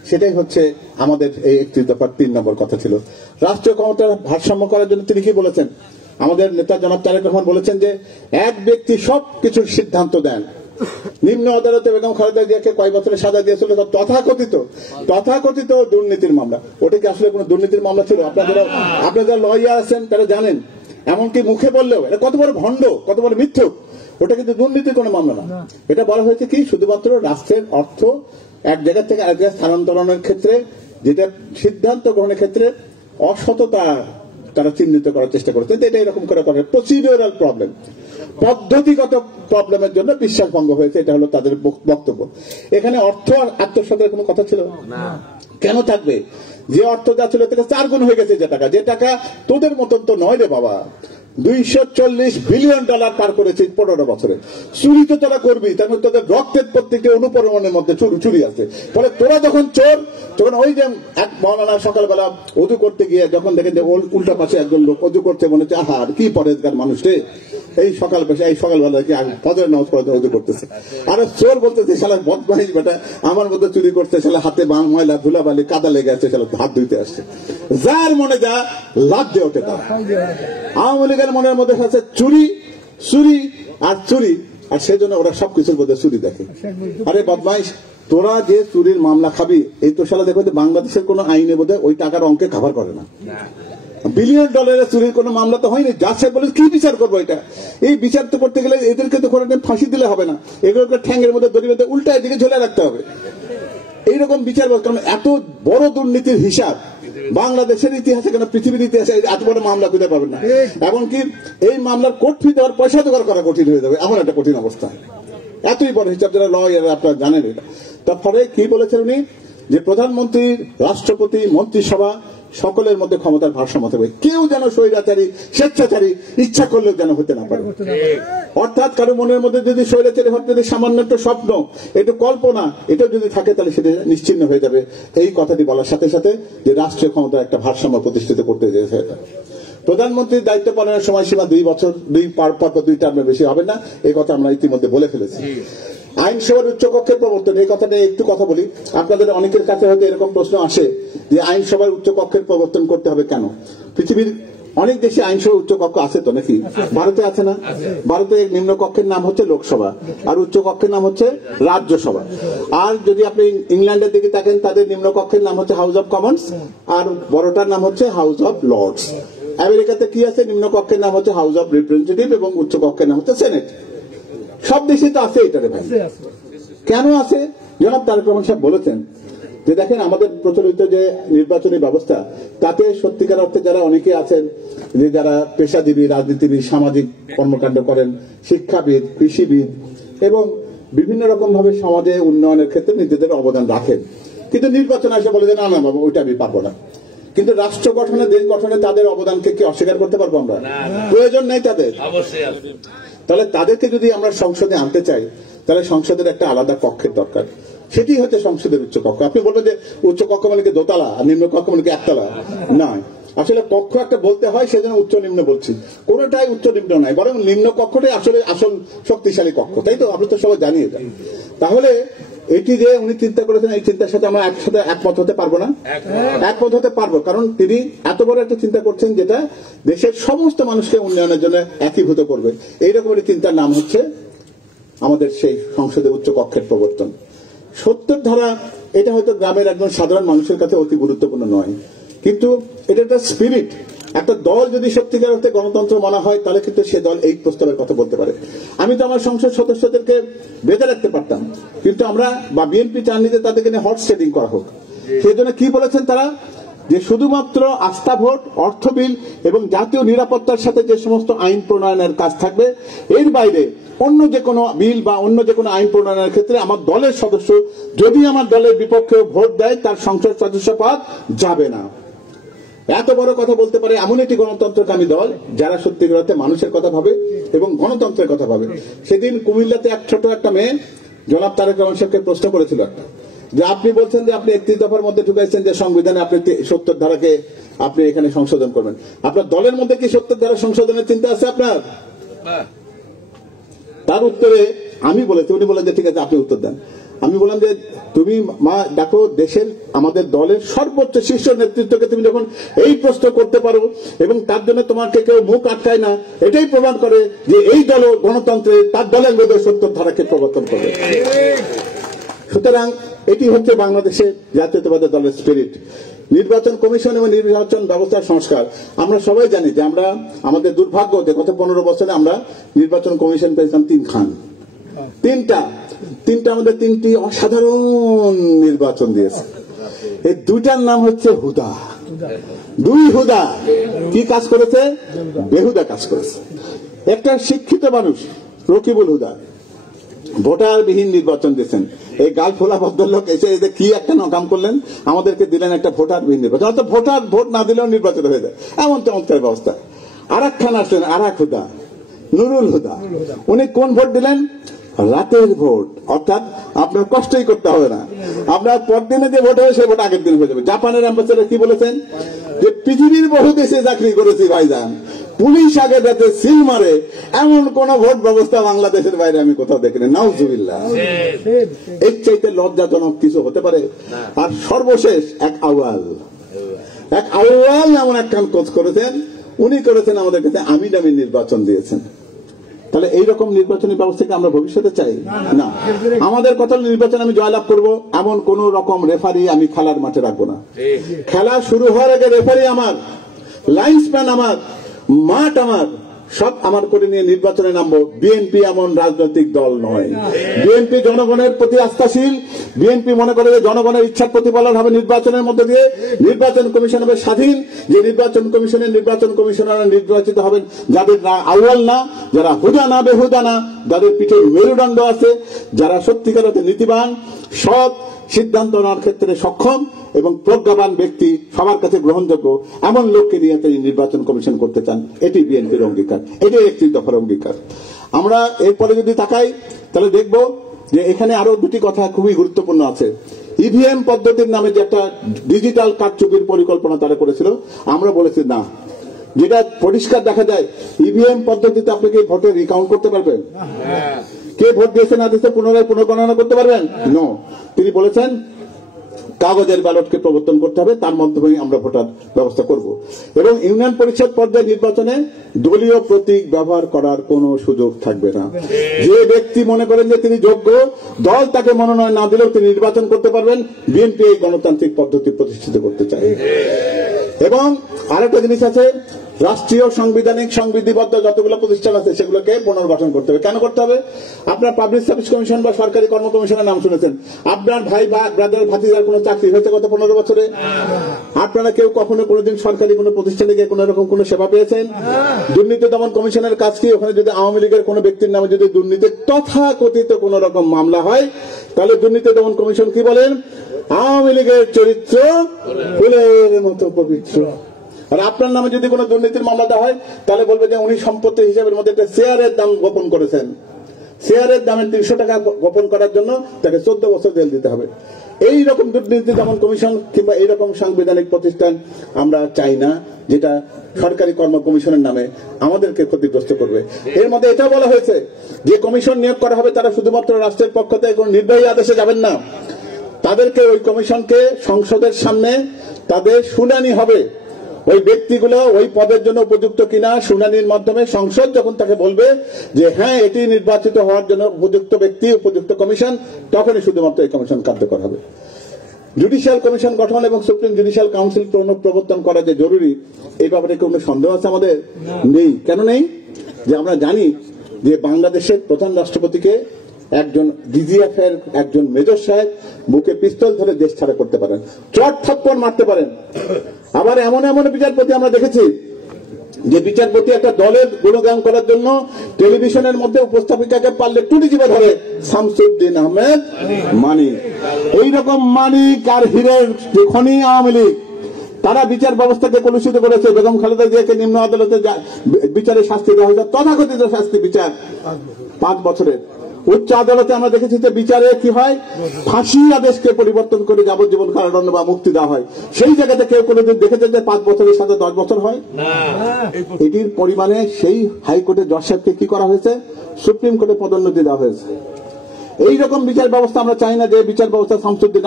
সেটাই হচ্ছে আমাদের এই 31 দফার 3 নম্বর কথা ছিল। রাষ্ট্রীয় ক্ষমতার ভারসাম্য করার জন্য তিনি কি বলেছেন? আমাদের নেতা জনাব তারেক রহমান বলেছেন যে এক ব্যক্তি সব কিছুর সিদ্ধান্ত দেন। নিম্ন আদালতে বেগম খালেদা জিয়াকে কয়েক বছরের সাজা দিয়েছিল তথাকথিত দুর্নীতির মামলা। ওটা কি আসলে কোন দুর্নীতির মামলা ছিল? আপনারা যারা লয়ার আছেন তারা জানেন, এমনকি মুখে বললেও এটা কত বড় ভণ্ড, কত বড় মিথ্যুক। ওটা কিন্তু দুর্নীতির কোনো মামলা না। এটা বলা হয়েছে কি শুধুমাত্র রাষ্ট্রের অর্থ এক জায়গা থেকে আরেক জায়গায় স্থানান্তরণের ক্ষেত্রে, যেটা সিদ্ধান্ত গ্রহণের ক্ষেত্রে অসততা তারা চিহ্নিত করার চেষ্টা করেছে। এটা এরকম করে প্রসিডিউরাল প্রবলেম, পদ্ধতিগত প্রবলেমের জন্য বিশ্বাস ভঙ্গ হয়েছে, এটা হলো তাদের বক্তব্য। এখানে অর্থ আর আত্মসত্তার কোনো কথা ছিল না। কেন থাকবে? যে অর্থ যা ছিল থেকে 4 গুণ হয়ে গেছে। যে টাকা তোদের মতন তো নয় রে বাবা। $240 বিলিয়ন পার করেছে 15 বছরে। চুরি তো তোরা করবি, তার মধ্যে তোদের রক্তের প্রত্যেকটি অনুপরমাণের মধ্যে চুরি আছে। ফলে তোরা যখন চোর, তখন ওই যে এক মৌলানা সকালবেলা অজু করতে গিয়ে যখন দেখেন যে উল্টা পাশে একজন লোক অজু করছে, মনে হচ্ছে আহার কি পরেজগার মানুষ রে, এই সকালবেলা কি ফজরের নামাজ পড়তে অজু করতেছে। আর চোর বলতেছে শালা বদমাইশ বেটা আমার মধ্যে চুরি করতে, শালা হাতে ময়লা ধুলাবালি কাদা লেগে আছে, শালা হাত ধুইতে আসছে। যার মনে যা লাভ দিয়ে ওঠে তার। আওয়ামী লীগের মনের মধ্যে আছে চুরি আর সেই জন্য ওরা সবকিছুর মধ্যে চুরি দেখে। আরে বদমাইশ, তোরা যে চুরির মামলা খাবি, এই তো শালা দেখো বাংলাদেশের কোন আইনে বোধহয় ওই টাকার অঙ্কে কভার করে না। $বিলিয়ন চুরির কোন মামলা তো হয়নি। যা সে বলে কি বিচার করবো? এটা এই বিচার তো করতে গেলে এদেরকে তো ফাঁসি দিলে হবে না, এগুলোকে ঠ্যাঙ্গের মধ্যে দড়ি বেঁধে উল্টা এদিকে ঝুলে রাখতে হবে। এইরকম বিচার, কারণ এত বড় দুর্নীতির হিসাব বাংলাদেশের ইতিহাসে, কেন পৃথিবীর ইতিহাসে এত বড় মামলা খুঁজে পাবেন না। এমনকি এই মামলার কোর্ট ফি দেওয়ার পয়সা জোগাড় করা কঠিন হয়ে যাবে, এমন একটা কঠিন অবস্থা। এতই বড় হিসাব, যারা লয়ার আপনারা জানেন। এটা তারপরে কি বলেছেন উনি? যে প্রধানমন্ত্রী, রাষ্ট্রপতি, মন্ত্রিসভা সকলের মধ্যে ক্ষমতার ভারসাম্য থাকবে। কেউ যেন স্বৈরাচারী, স্বেচ্ছাচারী ইচ্ছা করলেও যেন হতে না পারে। অর্থাৎ কারো মনের মধ্যে যদি স্বৈরাচারী হওয়ার যদি সামান্য একটু স্বপ্ন, একটু কল্পনা এটা যদি থাকে, তাহলে সেটা নিশ্চিহ্ন হয়ে যাবে। এই কথাটি বলার সাথে সাথে যে রাষ্ট্রীয় ক্ষমতার একটা ভারসাম্য প্রতিষ্ঠিত করতে যেতে প্রধানমন্ত্রীর দায়িত্ব পালনের সময়সীমা 2 বছর, 2 টার্মের বেশি হবে না, এই কথা আমরা ইতিমধ্যে বলে ফেলেছি। আইনসভার উচ্চকক্ষের প্রবর্তন, এই কথাটা একটু কথা বলি। আপনাদের অনেকের কাছে হয়তো এরকম প্রশ্ন আসে যে আইনসভার উচ্চকক্ষের প্রবর্তন করতে হবে কেন? পৃথিবীর অনেক দেশে আইনসভার উচ্চকক্ষ আছে তো নাকি? ভারতে আছে না? ভারতে নিম্নকক্ষের নাম হচ্ছে লোকসভা আর উচ্চকক্ষের নাম হচ্ছে রাজ্যসভা। আর যদি আপনি ইংল্যান্ডের দিকে তাকেন, তাদের নিম্নকক্ষের নাম হচ্ছে হাউস অব কমন্স আর বড়টার নাম হচ্ছে হাউস অব লর্ডস। আমেরিকাতে কি আছে? নিম্নকক্ষের নাম হচ্ছে হাউস অব রিপ্রেজেন্টেটিভ এবং উচ্চকক্ষের নাম হচ্ছে সেনেট। সব দেশে তো আছে এটারে ভাই। কেন আছে? জনাব তারেক রহমান সাহেব বলেছেন যে দেখেন আমাদের প্রচলিত যে নির্বাচনী ব্যবস্থা, তাতে সত্যিকার অর্থে যারা অনেকে আছেন যে যারা পেশাজীবী, রাজনীতিবিদ, সামাজিক কর্মকাণ্ড করেন, শিক্ষাবিদ, কৃষিবিদ এবং বিভিন্ন রকম ভাবে সমাজে উন্নয়নের ক্ষেত্রে নিজেদের অবদান রাখেন, কিন্তু নির্বাচন আসে বলে যে না না বাবা ওইটা আমি পাবো না। কিন্তু রাষ্ট্র গঠনে, দেশ গঠনে তাদের অবদানকে কি অস্বীকার করতে পারবো আমরা? প্রয়োজন নেই তাদের। তাহলে তাদেরকে যদি আমরা সংসদে আনতে চাই, তাহলে সংসদের একটা আলাদা কক্ষের দরকার। সেটি হচ্ছে সংসদের উচ্চকক্ষ। আপনি বলবেন যে উচ্চকক্ষ মানে কি দোতলা আর নিম্ন কক্ষ মানে কি একতলা? নয়, আসলে কক্ষ একটা বলতে হয়, সেজন্য উচ্চ নিম্ন বলছি। কোনটাই উচ্চ নিম্ন নয়, বরং নিম্ন কক্ষটাই আসলে আসল শক্তিশালী কক্ষ, তাই তো? আপনি তো সবাই জানিয়ে দেন। তাহলে এটি যে উনি চিন্তা করেছেন, এই চিন্তার সাথে আমরা একসাথে একমত হতে পারবো না? একমত হতে পারবো, কারণ তিনি এত বড় একটা চিন্তা করছেন যেটা দেশের সমস্ত মানুষকে উন্নয়নের জন্য একীভূত করবে। এইরকম একটি চিন্তার নাম হচ্ছে আমাদের সেই সংসদে উচ্চ কক্ষের প্রবর্তন। 70 ধারা, এটা হয়তো গ্রামের একজন সাধারণ মানুষের কাছে অতি গুরুত্বপূর্ণ নয়, কিন্তু এটা একটা স্পিরিট। একটা দল যদি সত্যিকার অর্থে গণতন্ত্র মানা হয়, তাহলে কিন্তু সে দল এই প্রস্তাবের কথা বলতে পারে। আমি তো আমার সংসদ সদস্যদেরকে বেঁধে রাখতে পারতাম, কিন্তু আমরা বা বিএনপি চাননি যে তাদেরকে নিয়ে হট সেটিং করা হোক। সেই জন্য কি বলেছেন তারা? যে শুধুমাত্র আস্থা ভোট, অর্থ বিল এবং জাতীয় নিরাপত্তার সাথে যে সমস্ত আইন প্রণয়নের কাজ থাকবে, এর বাইরে অন্য যে কোনো বিল বা অন্য যে কোনো আইন প্রণয়নের ক্ষেত্রে আমার দলের সদস্য যদি আমার দলের বিপক্ষে ভোট দেয়, তার সংসদ সদস্য পদ যাবে না। এত বড় কথা বলতে পারে এমন একটি গণতন্ত্রকামী দল যারা সত্যিকার অর্থে মানুষের কথা ভাবে এবং গণতন্ত্রের কথা ভাবে। সেদিন কুমিল্লাতে ছোট একটা মেয়ে জনাব তারেক রহমান সাহেবকে প্রশ্ন করেছিল একটা, যে আপনি বলছেন যে আপনি 31 দফার মধ্যে ঢুকাইছেন যে সংবিধানে আপনি 70 ধারাকে আপনি এখানে সংশোধন করবেন, আপনার দলের মধ্যে কি 70 ধারা সংশোধনের চিন্তা আছে আপনার? তার উত্তরে আমি বলেছি, উনি বলেন যে ঠিক আছে আপনি উত্তর দেন। আমি বললাম যে তুমি মা দেখো, দেশের আমাদের দলের সর্বোচ্চ শীর্ষ নেতৃত্বকে তুমি যখন এই প্রশ্ন করতে পারো এবং তার জন্য তোমাকে কেউ মুখ আটকায় না, এটাই প্রমাণ করে যে এই দল গণতন্ত্রে তার দলের মধ্যে 70 ধারাকে প্রবর্তন করবে। সুতরাং এটি হচ্ছে বাংলাদেশের জাতীয়তাবাদী দলের স্পিরিট। নির্বাচন কমিশন এবং নির্বাচন ব্যবস্থার সংস্কার, আমরা সবাই জানি যে আমরা আমাদের দুর্ভাগ্য যে গত 15 বছরে আমরা নির্বাচন কমিশন পেয়েছিলাম 3 খান, তিনটা আমাদের 3টি অসাধারণ নির্বাচন দিয়েছে। এই 2টার নাম হচ্ছে হুদা। 2 হুদা কি কাজ করেছে? বেহুদা কাজ করেছে। একটা শিক্ষিত মানুষ রকিবুল হুদা ভোটারবিহীন নির্বাচন দিয়েছেন। এই গালফোলা ভদ্রলোক এসে এদের কি একটা নকাম করলেন, আমাদেরকে দিলেন একটা ভোটারবিহীন নির্বাচন। অর্থাৎ ভোট না দিলেও নির্বাচন হয়ে যায়, এমন চমৎকার ব্যবস্থা। আরেক খান আসলেন, আরেক হুদা, নুরুল হুদা। উনি কোন ভোট দিলেন? রাতের ভোট, অর্থাৎ আপনার কষ্টই করতে হবে না, আপনার পরদিনে যে ভোট হবে সেই ভোট আগের দিন হয়ে যাবে। জাপানের অ্যাম্বাসেডর কি বলেছেন? যে পৃথিবীর বহু দেশে চাকরি করেছি ভাইজান, পুলিশ আগের রাতে সিল মারে এমন কোন ভোট ব্যবস্থা বাংলাদেশের বাইরে আমি কোথাও দেখিনি। নাউজুবিল্লাহ, এর চাইতে লজ্জাজনক কিছু হতে পারে? আর সর্বশেষ এক আউয়াল এমন এক কান কোচ করেছেন, উনি করেছেন আমাদের কাছে আমিন আমিন নির্বাচন দিয়েছেন। তাহলে এইরকম নির্বাচনী ব্যবস্থাকে আমরা ভবিষ্যতে চাই না। আমাদের কথা নির্বাচন আমি জয়লাভ করব এমন কোন রকম রেফারি আমি খেলার মাঠে রাখবো না। খেলা শুরু হওয়ার আগে রেফারি আমার, লাইন্সম্যান আমার, মাঠ আমার, সব আমার করে নিয়ে নির্বাচনে নামবো। বিএনপি এমন রাজনৈতিক দল নয়। বিএনপি জনগণের প্রতি আস্থাশীল। বিএনপি মনে করে যে জনগণের ইচ্ছার প্রতিপালন হবে নির্বাচনের মধ্যে দিয়ে। নির্বাচন কমিশন হবে স্বাধীন, যে নির্বাচন কমিশনাররা নির্বাচিত হবেন যাদের না আউয়াল না, যারা হুদা না বেহুদা না, যাদের পিঠে মেরুদণ্ড আছে, যারা সত্যিকার অর্থে নীতিবান, সৎ সিদ্ধান্ত নেওয়ার ক্ষেত্রে সক্ষম এবং প্রজ্ঞাবান ব্যক্তি, সবার কাছে গ্রহণযোগ্য এমন লোককে নিয়ে তিনি নির্বাচন কমিশন করতে চান। এটি বিএনপির অঙ্গীকার, এটি 31 দফার অঙ্গীকার। আমরা এরপরে যদি তাকাই তাহলে দেখব যে এখানে আরো দুটি কথা খুবই গুরুত্বপূর্ণ আছে। ইভিএম পদ্ধতির নামে যে একটা ডিজিটাল কারচুপির পরিকল্পনা তারা করেছিল, আমরা বলেছি না। যেটা পরিষ্কার দেখা যায়, ইভিএম পদ্ধতিতে আপনি কি ভোটে রিকাউন্ট করতে পারবেন? কে ভোট দিয়েছে না দিয়েছে পুনরায় পুনর্গণনা করতে পারবেন? নো। তিনি বলেছেন কাগজের ব্যালটকে প্রবর্তন করতে হবে, তার মাধ্যমে আমরা ভোটার ব্যবস্থা করব। এবং ইউনিয়ন পরিষদ পর্যায়ে নির্বাচনে দলীয় প্রতীক ব্যবহার করার কোনো সুযোগ থাকবে না। যে ব্যক্তি মনে করেন যে তিনি যোগ্য, দল তাকে মনোনয়ন না দিলেও তিনি নির্বাচন করতে পারবেন। বিএনপি এই গণতান্ত্রিক পদ্ধতি প্রতিষ্ঠিত করতে চায়। এবং আরেকটা জিনিস আছে, রাষ্ট্রীয় সাংবিধানিক সংবিধিবদ্ধ যতগুলো প্রতিষ্ঠান আছে সেগুলোকে পুনর্গঠন করতে হবে। কেন করতে হবে? আপনার পাবলিক সার্ভিস কমিশন বা সরকারি কর্ম কমিশনের নাম শুনেছেন। আপনার ভাই বা ব্রাদার ভাতিজার কোনো চাকরি হয়েছে গত 15 বছরে? আপনারা কেউ কখনো কোনোদিন সরকারি কোনো প্রতিষ্ঠানে গিয়ে কোন রকম কোনো সেবা পেয়েছেন? দুর্নীতি দমন কমিশনের কাজ কি? ওখানে যদি আওয়ামী লীগের কোনো ব্যক্তির নামে যদি দুর্নীতির তথাকথিত কোন রকম মামলা হয়, তাহলে দুর্নীতি দমন কমিশন কি বলেন? আওয়ামী লীগের চরিত্র ফুলের মতো পবিত্র। আর আপনার নামে যদি কোনো দুর্নীতির মামলা দেওয়া হয়, তাহলে বলবে যে উনি সম্পত্তি হিসাবের মধ্যে একটা শেয়ারের দাম গোপন করেছেন। শেয়ারের দামের 300 টাকা গোপন করার জন্য তাকে 14 বছর জেল দিতে হবে। এই রকম দুর্নীতি দমন কমিশন কিংবা এইরকম সাংবিধানিক প্রতিষ্ঠান আমরা চাই না, যেটা সরকারি কর্ম কমিশনের নামে আমাদেরকে ক্ষতিগ্রস্ত করবে। এর মধ্যে এটা বলা হয়েছে যে কমিশন নিয়োগ করা হবে তারা শুধুমাত্র রাষ্ট্রের পক্ষ থেকে কোন নির্বাহী আদেশে যাবেন না, তাদেরকে ওই কমিশনকে সংসদের সামনে তাদের শুনানি হবে। ওই ব্যক্তিগুলো ওই পদের জন্য উপযুক্ত কিনা শুনানির মাধ্যমে সংসদ যখন তাকে বলবে যে হ্যাঁ এটি নির্বাচিত হওয়ার জন্য উপযুক্ত ব্যক্তি, উপযুক্ত কমিশন, তখনই শুধুমাত্র এই কমিশন কার্যকর হবে। জুডিশিয়াল কমিশন গঠন এবং সুপ্রিম জুডিশিয়াল কাউন্সিল প্রবর্তন করা যে জরুরি, এই ব্যাপারে কোনো সন্দেহ আছে আমাদের? নেই। কেন নেই? যে আমরা জানি যে বাংলাদেশের প্রধান রাষ্ট্রপতিকে একজন ডিজিএফ এর একজন মেজর সাহেব বুকে পিস্তল ধরে দেশ ছাড়া করতে পারেন, চট থাপ্পড় মারতে পারেন। আবার এমন এমন বিচারপতি আমরা দেখেছি যে বিচারপতি একটা দলের গুণগান করার জন্য টেলিভিশনের মধ্যে উপস্থাপিকাকে পারলে টুটি চিপে ধরে। শামসুদ্দিন আহমেদ মানিক, এইরকম মানিক আর হীরের খনি আওয়ামী লীগ, তারা বিচার ব্যবস্থাকে কলুষিত করেছে। বেগম খালেদা জিয়াকে নিম্ন আদালতে বিচারে শাস্তি দেওয়া হয়েছে, তথাকথিত শাস্তি বিচার 5 বছরের। উচ্চ আদালতে আমরা দেখেছি যে বিচারে কি হয়, ফাঁসি আদেশকে পরিবর্তন করে যাবজ্জীবন কারাদণ্ড বা মুক্তি দেওয়া হয়। সেই জায়গাতে কেউ কোনোদিন দেখেছেন যে 5 বছরের সাথে 10 বছর হয়? এটির পরিমাণে সেই হাইকোর্টের জজ সাহেবকে কি করা হয়েছে, সুপ্রিম কোর্টে পদোন্নতি দেওয়া হয়েছে। এইরকম বিচার ব্যবস্থা আমরা চাই না যে বিচার ব্যবস্থা শামসুদ্দিন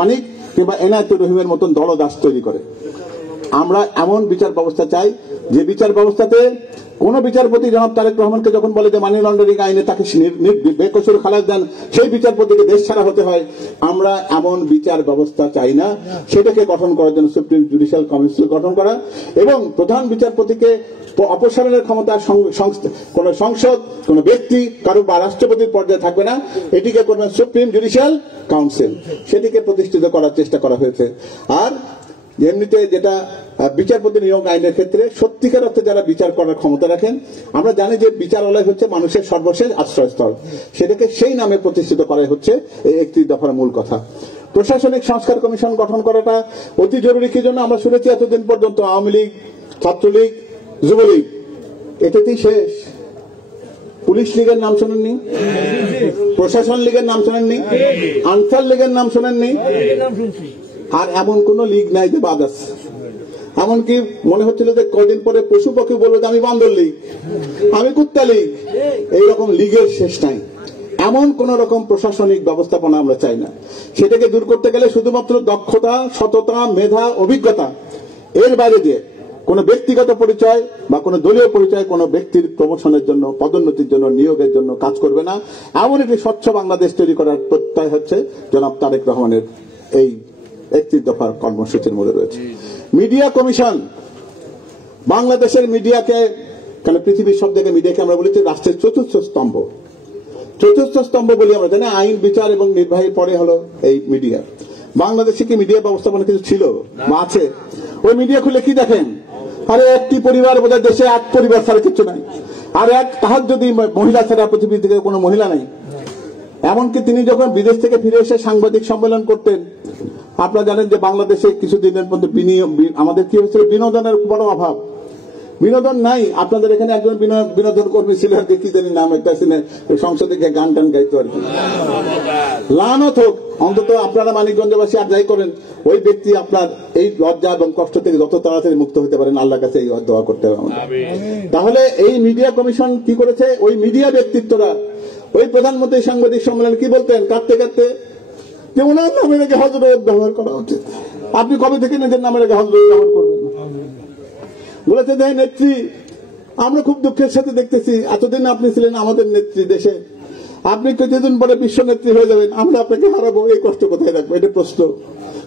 মানিক কিংবা এনায়েতুর রহিমের মতন দলদাস তৈরি করে। আমরা এমন বিচার ব্যবস্থা চাই যে বিচার ব্যবস্থাতে কোন বিচারপতি জনাব তারেক রহমানকে যখন বলে যে মানি লন্ডারিং আইনে তাকে বেকসুর খালাস দেন, সেই বিচারপতিকে দেশ ছাড়া হতে হয়। আমরা এমন বিচার ব্যবস্থা চাই না। সেটাকে গঠন করার জন্য সুপ্রিম জুডিশিয়াল কাউন্সিল গঠন করা এবং প্রধান বিচারপতিকে অপসারণের ক্ষমতা কোন সংসদ, কোন ব্যক্তি, কারো বা রাষ্ট্রপতির পর্যায়ে থাকবে না। এটিকে করবেন সুপ্রিম জুডিশিয়াল কাউন্সিল। সেটিকে প্রতিষ্ঠিত করার চেষ্টা করা হয়েছে। আর এমনিতে যেটা বিচারপতি নিয়োগ আইনের ক্ষেত্রে সত্যিকার অর্থে যারা বিচার করার ক্ষমতা রাখেন, আমরা জানি যে বিচারালয় হচ্ছে মানুষের সর্বশেষ আশ্রয়স্থল, সেটাকে সেই নামে প্রতিষ্ঠিত করাই হচ্ছে এই 31 দফার মূল কথা। প্রশাসনিক সংস্কার কমিশন গঠন করাটা অতি জরুরি। কি জন্য? আমরা শুনেছি এতদিন পর্যন্ত আওয়ামী লীগ, ছাত্রলীগ, যুবলীগ এটাতেই শেষ। পুলিশ লীগের নাম শোনেননি, প্রশাসন লীগের নাম শোনেননি, আনসার লীগের নাম শোনেননি, আর এমন কোন লীগ নাই যে বাদ আছে। এমনকি মনে হচ্ছিল যে কদিন পরে পশু পাখি বলবে যে আমি বান্দর লীগ, আমি কুত্তা লীগ। এইরকম লীগের শেষ নাই। এমন কোন রকম প্রশাসনিক ব্যবস্থাপনা আমরা চাই না। সেটাকে দূর করতে গেলে শুধুমাত্র দক্ষতা, সততা, মেধা, অভিজ্ঞতা, এর বাইরে দিয়ে কোন ব্যক্তিগত পরিচয় বা কোন দলীয় পরিচয় কোন ব্যক্তির প্রমোশনের জন্য, পদোন্নতির জন্য, নিয়োগের জন্য কাজ করবে না। এমন একটি স্বচ্ছ বাংলাদেশ তৈরি করার প্রত্যয় হচ্ছে জনাব তারেক রহমানের এই 31 দফার কর্মসূচির মধ্যে রয়েছে। মিডিয়া কমিশন, বাংলাদেশের মিডিয়াকে, কারণ পৃথিবীর সব জায়গায় মিডিয়াকে আমরা বলি রাষ্ট্রের চতুর্থ স্তম্ভ। চতুর্থ স্তম্ভ বলি আমরা, জানি আইন, বিচার এবং নির্বাহীর পরে হলো এই মিডিয়া। বাংলাদেশে কি মিডিয়া ব্যবস্থাপনা কিছু ছিল বা আছে? ওই মিডিয়া খুলে কি দেখেন, আরে একটি পরিবার বোধহয় দেশে, এক পরিবার ছাড়া কিছু নাই। আর এক তাহার যদি মহিলা ছাড়া পৃথিবী থেকে কোনো মহিলা নাই। এমনকি তিনি যখন বিদেশ থেকে ফিরে এসে সাংবাদিক সম্মেলন করতেন, আপনারা জানেন যে বাংলাদেশে কিছুদিনের মধ্যে আমাদের কি হয়েছিল, বিনোদনের বড় অভাব, বিনোদন নাই। আপনাদের এখানে একজন বিনোদন কর্মী ছিল, কি জানি নাম একটা ছিলেন, সংসদে গিয়ে গান টান গাইতো আর কি, লানত হোক। অন্তত আপনারা মানিকগঞ্জবাসী আর যাই করেন, ওই ব্যক্তি আপনার এই লজ্জা এবং কষ্ট থেকে যত তাড়াতাড়ি মুক্ত হতে পারেন, আল্লাহর কাছে এই দোয়া করতে হবে আমাদের। তাহলে এই মিডিয়া কমিশন কি করেছে, ওই মিডিয়া ব্যক্তিত্বরা ওই প্রধানমন্ত্রী সাংবাদিক সম্মেলনে কি বলতেন, কাঁদতে কাঁদতে, যে ওনার নামে রেখে হযরত ব্যবহার করা উচিত। আপনি কবে থেকে নিজের নামে রেখে হযরত ব্যবহার করবেন? বলেছে যে নেত্রী, আমরা খুব দুঃখের সাথে দেখতেছি, এতদিন আপনি ছিলেন আমাদের নেত্রী দেশে, আপনি কিছুদিন পরে বিশ্ব নেত্রী হয়ে যাবেন, আমরা আপনাকে হারাবো, এই কষ্ট কোথায় রাখবো? এটা প্রশ্ন।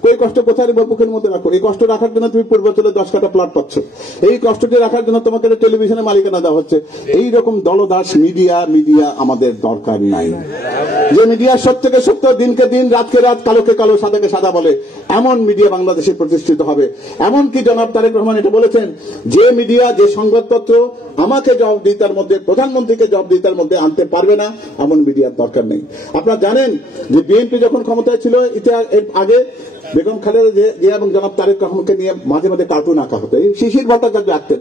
এই কষ্ট কোথায় রাখবো? বুকের মধ্যে রাখো। এই কষ্ট রাখার জন্য তুমি পূর্বাঞ্চলে 10 কাঠা প্লট পাচ্ছ, এই কষ্টটি রাখার জন্য তোমাকে টেলিভিশনে মালিকানা দেওয়া হচ্ছে। এইরকম দলদাস মিডিয়া আমাদের দরকার নাই। যে মিডিয়া সত্যকে সত্য, দিনকে দিন, রাতকে রাত, কালোকে কালো, সাদাকে সাদা বলে, এমন মিডিয়া বাংলাদেশে প্রতিষ্ঠিত হবে। এমনকি জনাব তারেক রহমান এটা বলেছেন, যে মিডিয়া, যে সংবাদপত্র আমাকে জবাবদিহিতার মধ্যে, প্রধানমন্ত্রীকে জবাবদিহিতার মধ্যে আনতে পারবে না, এমন মিডিয়ার দরকার নেই। আপনারা জানেন যে বিএনপি যখন ক্ষমতায় ছিল, এটা এর আগে বেগম খালেদা জিয়া এবং জনাব তারেক রহমানকে নিয়ে মাঝে মাঝে কার্টুন আঁকা হতো। এই শিশির ভট্টাচার্য আঁকতেন।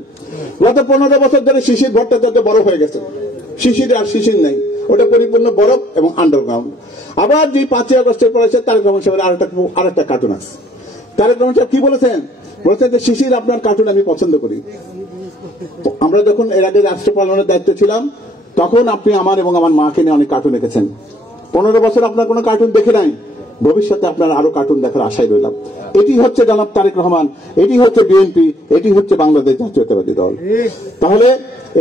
গত 15 বছর ধরে শিশির ভট্টাচার্য বড় হয়ে গেছে, শিশির আর শিশির নাই, ওটা পরিপূর্ণ বরফ এবং আন্ডারগ্রাউন্ড। আবার যে 5ই আগস্টের পরে তারেক রহমান সাহেবের আরেকটা কার্টুন আছে। তারেক রহমান সাহেব কি বলেছেন যে শিশির আপনার কার্টুন আমি পছন্দ করি। আমরা যখন এর আগে রাষ্ট্র পালনের দায়িত্ব ছিলাম, তখন আপনি আমার এবং আমার মাকে নিয়ে অনেক কার্টুন এঁকেছেন। 15 বছর আপনার কোনো কার্টুন দেখে নাই, ভবিষ্যতে আপনার আরো কার্টুন দেখার আশায় রইলাম। এটি হচ্ছে জনাব তারেক রহমান, এটি হচ্ছে বিএনপি, এটি হচ্ছে বাংলাদেশ জাতীয়তাবাদী দল। তাহলে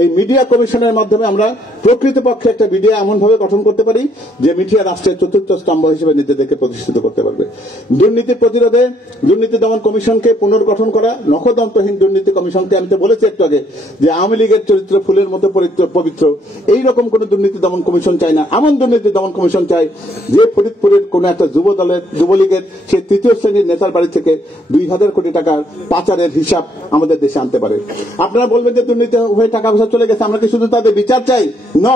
এই মিডিয়া কমিশনের মাধ্যমে আমরা প্রকৃতপক্ষে একটা মিডিয়া এমন ভাবে গঠন করতে পারি যে মিডিয়া রাষ্ট্রের চতুর্থ স্তম্ভ হিসেবে নিজেদেরকে প্রতিষ্ঠিত করতে পারবে। দুর্নীতি প্রতিরোধে দুর্নীতি দমন কমিশনকে পুনর্গঠন করা, নখদন্তহীন দুর্নীতি কমিশনকে, আমি তো বলেছি একটু আগে যে আওয়ামী লীগের চরিত্র ফুলের মতো পবিত্র, এইরকম কোন দুর্নীতি দমন কমিশন চাই না। এমন দুর্নীতি দমন কোন চাই যে ফরিদপুরের কোন একটা যুবলীগের সে 3য় শ্রেণীর নেতার বাড়ি থেকে 2000 কোটি টাকার পাচারের হিসাব আমাদের দেশে আনতে পারে। আপনারা বলবেন যে দুর্নীতি হয়ে টাকা পয়সা চলে গেছে, আমরা কি শুধু তাদের বিচার চাই? নো,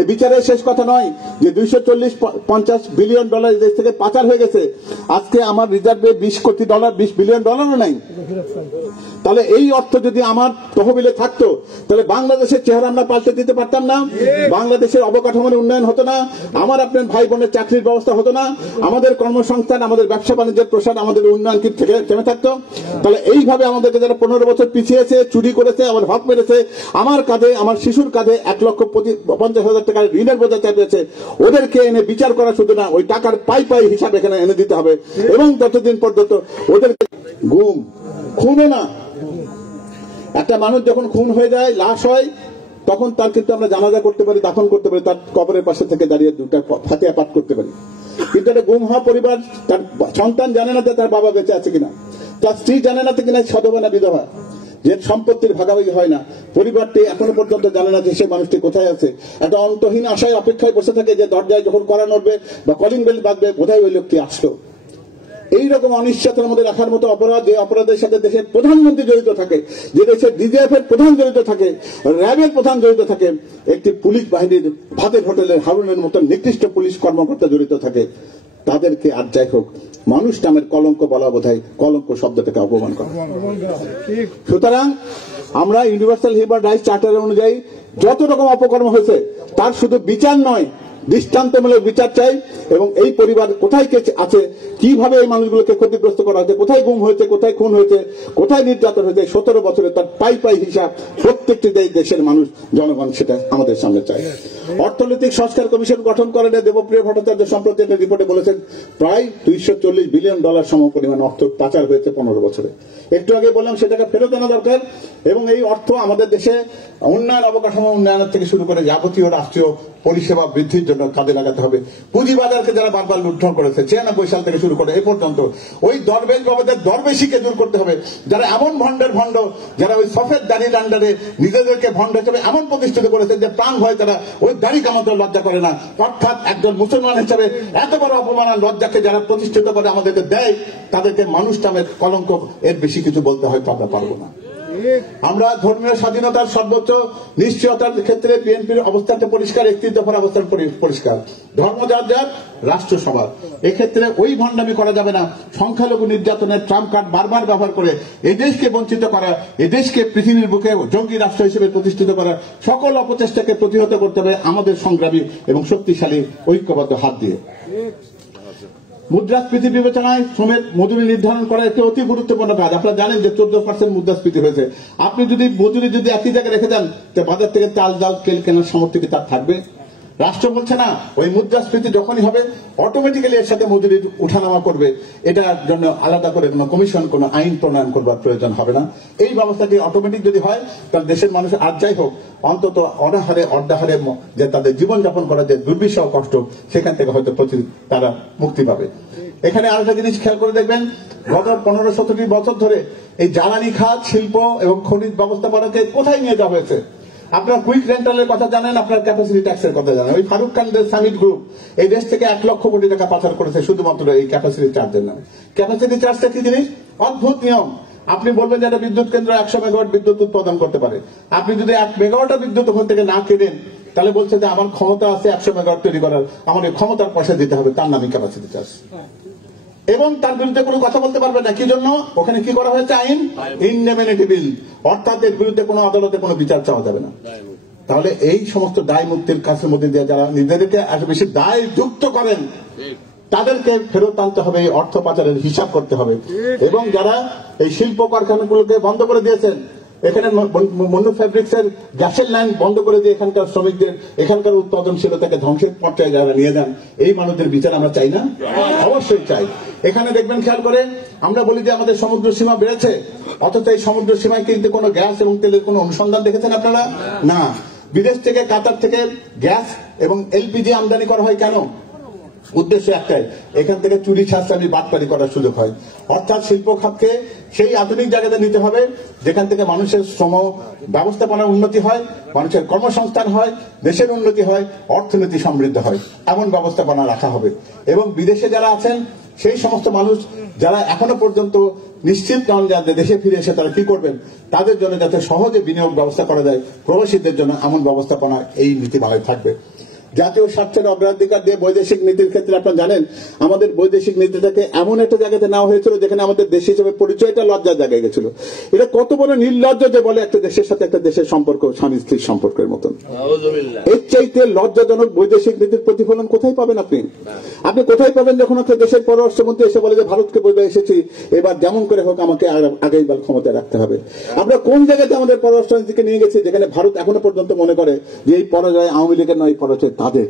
এই বিচারের শেষ কথা নয় যে 240-50 বিলিয়ন ডলার দেশ থেকে পাচার হয়ে গেছে। আজকে আমার রিজার্ভে 20 কোটি ডলার, 20 বিলিয়ন ডলারও নাই। তাহলে এই অর্থ যদি আমার তহবিলে থাকতো, তাহলে বাংলাদেশের চেহারা আমরা পাল্টে দিতে পারতাম না, বাংলাদেশের অবকাঠামোর উন্নয়ন হতো না, আমার আপনার ভাই বোনের চাকরির ব্যবস্থা হতো না, আমাদের কর্মসংস্থান, আমাদের ব্যবসা বাণিজ্যের প্রসার, আমাদের উন্নয়ন কি থেকে থেমে থাকতো? তাহলে এইভাবে আমাদেরকে যারা 15 বছর পিছিয়েছে, চুরি করেছে, আমার ভাব মেরেছে, আমার কাঁধে, আমার শিশুর কাঁধে 1,50,000 টাকার ঋণের বোঝা চাপিয়েছে, ওদেরকে এনে বিচার করা শুধু না, ওই টাকার পাই হিসাব এখানে এনে দিতে হবে। এবং ততদিন পর্যন্ত ওদেরকে গুম, খুনও না। একটা মানুষ যখন খুন হয়ে যায়, লাশ হয়, তখন তার কিন্তু আমরা জানাজা করতে পারি, দাফন করতে পারি, তার কবরের পাশে থেকে দাঁড়িয়ে 2টা ফাতিহা পাঠ করতে পারি। কিন্তু একটা গুম হওয়া পরিবার, তার সন্তান জানে না যে তার বাবা বেঁচে আছে কিনা, তার স্ত্রী জানে না কিনা সধবা না বিধবা, যে সম্পত্তির ভাগাভাগি হয় না, পরিবারটি এখনো পর্যন্ত জানে না যে সেই মানুষটি কোথায় আছে। একটা অন্তহীন আশায় অপেক্ষায় বসে থাকে যে দরজায় যখন কড়া নড়বে বা কলিং বেল বাজবে, বোধহয় ওই লোকটি আসলো। এইরকম অনিশ্চয়তার মধ্যে রাখার মতো অপরাধ, যে অপরাধের সাথে দেশের প্রধানমন্ত্রী জড়িত থাকে, যে দেশের ডিজিএফ এর প্রধান জড়িত থাকে, র্যাবের প্রধান জড়িত থাকে, একটি পুলিশ বাহিনীর ভাতের হোটেলের হারুনের মতো নিকৃষ্ট পুলিশ কর্মকর্তা জড়িত থাকে, তাদেরকে আর যাই হোক মানুষ নামের কলঙ্ক বলা বোধহয় কলঙ্ক শব্দটাকে অপমান করা। সুতরাং আমরা ইউনিভার্সাল হিউম্যান রাইটস চার্টার অনুযায়ী যত রকম অপকর্ম হয়েছে তার শুধু বিচার নয়, দৃষ্টান্তমূলক বিচার চাই। এবং এই পরিবার কোথায় কে আছে, কিভাবে এই মানুষগুলোকে ক্ষতিগ্রস্ত করা হয়েছে, কোথায় গুম হয়েছে, কোথায় খুন হয়েছে, কোথায় নির্যাতন হয়েছে, 17 বছরে তার পাই হিসাব প্রত্যেকটি দেশের মানুষ, জনগণ সেটা আমাদের সামনে চায়। অর্থনৈতিক সংস্কার কমিশন গঠন করেন দেবপ্রিয় ভট্টাচার্য সম্প্রতি একটা রিপোর্টে বলেছেন প্রায় 240 বিলিয়ন ডলার সম পরিমাণ অর্থ পাচার হয়েছে 15 বছরে। একটু আগে বললাম সেটাকে ফেরত আনা দরকার এবং এই অর্থ আমাদের দেশে উন্নয়ন, অবকাঠামো উন্নয়নের থেকে শুরু করে যাবতীয় রাষ্ট্রীয় পরিষেবা বৃদ্ধির জন্য কাজে লাগাতে হবে। পুঁজিবাজারকে যারা বারবার লুণ্ঠন করেছে 96 সাল থেকে শুরু করে এ পর্যন্ত, ওই দরবেশ বাবাদের দরবেশিকে দূর করতে হবে, যারা এমন ভণ্ডের ভণ্ড, যারা ওই সফেদ দাড়ির আন্ডারে নিজেদেরকে ভণ্ড হিসেবে এমন প্রতিষ্ঠিত করেছে যে প্রাণ ভয় তারা ওই দাড়ি কামাতে লজ্জা করে না। অর্থাৎ একজন মুসলমান হিসেবে এত বড় অপমান আর লজ্জাকে যারা প্রতিষ্ঠিত করে আমাদেরকে দেয়, তাদেরকে মানুষ নামের কলঙ্ক, এর বেশি কিছু বলতে হয়তো আমরা পারবো না। আমরা ধর্মীয় স্বাধীনতার সর্বোচ্চ নিশ্চয়তার ক্ষেত্রে বিএনপির অবস্থানটা পরিষ্কার, 31 দফার অবস্থান পরিষ্কার। ধর্ম যার যার, রাষ্ট্র সবার। এক্ষেত্রে ওই ভণ্ডামি করা যাবে না। সংখ্যালঘু নির্যাতনের ট্রাম্প কার্ড বারবার ব্যবহার করে এদেশকে বঞ্চিত করা, এদেশকে পৃথিবীর বুকে জঙ্গি রাষ্ট্র হিসেবে প্রতিষ্ঠিত করা, সকল অপচেষ্টাকে প্রতিহত করতে হবে আমাদের সংগ্রামী এবং শক্তিশালী ঐক্যবদ্ধ হাত দিয়ে। মুদ্রাস্ফীতি বিবেচনায় শ্রমের মজুরি নির্ধারণ করা একটি অতি গুরুত্বপূর্ণ কাজ। আপনারা জানেন যে 14% মুদ্রাস্ফীতি হয়েছে। আপনি যদি মজুরি যদি একই জায়গায় রেখে দেন, তো বাজার থেকে চাল ডাল তেল কেনার সামর্থ্য কি তার থাকবে? রাষ্ট্র বলছে না, ওই মুদ্রাস্ফীতি যখনই হবে অটোমেটিক্যালি এর সাথে মজুরি উঠানামা করবে। এটার জন্য আলাদা করে কোনো কমিশন, কোনো আইন প্রণয়ন করবার প্রয়োজন হবে না। এই ব্যবস্থাটি অটোমেটিক যদি হয়, তাহলে দেশের মানুষ আর যাই হোক অন্তত অনাহারে অর্ধাহারে যে তাদের জীবনযাপন করার যে দুর্বিষহ কষ্ট, সেখান থেকে হয়তো তারা মুক্তি পাবে। এখানে আরেকটা জিনিস খেয়াল করে দেখবেন, গত 15-17 বছর ধরে এই জ্বালানি খাত, শিল্প এবং খনিজ ব্যবস্থাপনাকে কোথায় নিয়ে যাওয়া হয়েছে? আপনার কুইক রেন্টালের কথা জানেন, আপনার ক্যাপাসিটি ট্যাক্সের কথা জানেন। ওই ফারুক খানদের সামিট গ্রুপ এই দেশ থেকে 1 লক্ষ কোটি টাকা পাচার করেছে শুধুমাত্র এই ক্যাপাসিটি চার্জের নামে। ক্যাপাসিটি চার্জটা কি জিনিস? অদ্ভুত নিয়ম। আপনি বলবেন যে একটা বিদ্যুৎ কেন্দ্র 100 মেগাওয়াট বিদ্যুৎ উৎপাদন করতে পারে। আপনি যদি 1 মেগাওয়াট বিদ্যুৎ ওখান থেকে না কেনেন, তাহলে বলছে যে আমার ক্ষমতা আছে 100 মেগাওয়াট তৈরি করার, আমার এই ক্ষমতার পয়সা দিতে হবে, তার নামে ক্যাপাসিটি চার্জ। এবং তার বিরুদ্ধে কোনো কথা বলতে পারবে না। কি জন্য? ওখানে কি করা হয়েছে? আইন ইনডেমনিটি বিল, অর্থাৎ এর বিরুদ্ধে কোনো আদালতে কোনো বিচার চাওয়া যাবে না। তাহলে এই সমস্ত দায় মুক্তির কাছের মধ্যে দিয়ে যারা নিজেদেরকে এত বেশি দায় যুক্ত করেন, তাদেরকে ফেরত আনতে হবে, এই অর্থ পাচারের হিসাব করতে হবে। এবং যারা এই শিল্প কারখানাগুলোকে বন্ধ করে দিয়েছেন, এখানে মন্নু ফ্যাব্রিক্স এর গ্যাসের লাইন বন্ধ করে দিয়ে এখানকার শ্রমিকদের, এখানকার উৎপাদনশীলতাকে ধ্বংসের পর্যায়ে যারা নিয়ে যান, এই মানুষদের বিচার আমরা চাই না? অবশ্যই চাই। এখানে দেখবেন, খেয়াল করে আমরা বলি যে আমাদের সমুদ্র সীমা বেড়েছে, অথচ এই সমুদ্র সীমায় কিন্তু কোনো গ্যাস এবং তেলের কোনো অনুসন্ধান দেখেছেন আপনারা? না। বিদেশ থেকে, কাতার থেকে গ্যাস এবং এলপিজি আমদানি করা হয় কেন? উদ্দেশ্য একটাই, এখান থেকে চুরি ছাঁচড়ামি বাটপারি করার সুযোগ হয়। অর্থাৎ শিল্প খাতকে সেই আধুনিক জায়গাতে নিতে হবে যেখান থেকে মানুষের শ্রম ব্যবস্থাপনার উন্নতি হয়, মানুষের কর্মসংস্থান হয়, দেশের উন্নতি হয়, অর্থনীতি সমৃদ্ধ হয়, এমন ব্যবস্থাপনা রাখা হবে। এবং বিদেশে যারা আছেন সেই সমস্ত মানুষ যারা এখনো পর্যন্ত নিশ্চিত নন যে দেশে ফিরে এসে তারা কি করবেন, তাদের জন্য যাতে সহজে বিনিয়োগ ব্যবস্থা করা যায়, প্রবাসীদের জন্য এমন ব্যবস্থাপনা এই নীতিমালায় থাকবে। জাতীয় স্বার্থের অগ্রাধিকার দিয়ে বৈদেশিক নীতির ক্ষেত্রে আপনারা জানেন, আমাদের বৈদেশিক নীতিটাকে এমন একটা জায়গাতে নেওয়া হয়েছিল যেখানে আমাদের দেশ হিসেবে পরিচয়টা লজ্জার জায়গায় গেছিল। এটা কত বড় নির্লজ্জ যে বলে একটা দেশের সাথে একটা দেশের সম্পর্ক স্বামী স্ত্রীর সম্পর্কের মতন। এর চাইতে লজ্জাজনক বৈদেশিক নীতির প্রতিফলন কোথায় পাবেন আপনি? আপনি কোথায় পাবেন যখন একটা দেশের পররাষ্ট্রমন্ত্রী এসে বলে যে ভারতকে বলে এসেছি, এবার যেমন করে হোক আমাকে আগামীবার ক্ষমতায় রাখতে হবে। আমরা কোন জায়গাতে আমাদের পররাষ্ট্রনীতিকে নিয়ে গেছি যেখানে ভারত এখনো পর্যন্ত মনে করে যে এই পরাজয় আওয়ামী লীগের নয়, পরাজয় তাদের।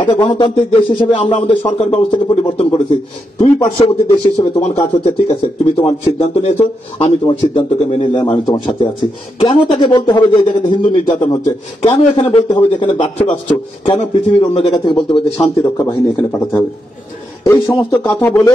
একটা গণতান্ত্রিক দেশ হিসেবে আমরা আমাদের সরকার ব্যবস্থাকে পরিবর্তন করেছি। তুই পার্শ্ববর্তী দেশ হিসেবে তোমার কাজ হচ্ছে, ঠিক আছে তুমি তোমার সিদ্ধান্ত নিয়েছো, আমি তোমার সিদ্ধান্তকে মেনে নিলাম, আমি তোমার সাথে আছি। কেন তাকে বলতে হবে যে এই জায়গাতে হিন্দু নির্যাতন হচ্ছে? কেন এখানে বলতে হবে যে এখানে ব্যর্থ রাষ্ট্র? কেন পৃথিবীর অন্য জায়গা থেকে বলতে হবে যে শান্তি রক্ষা বাহিনী এখানে পাঠাতে হবে? এই সমস্ত কথা বলে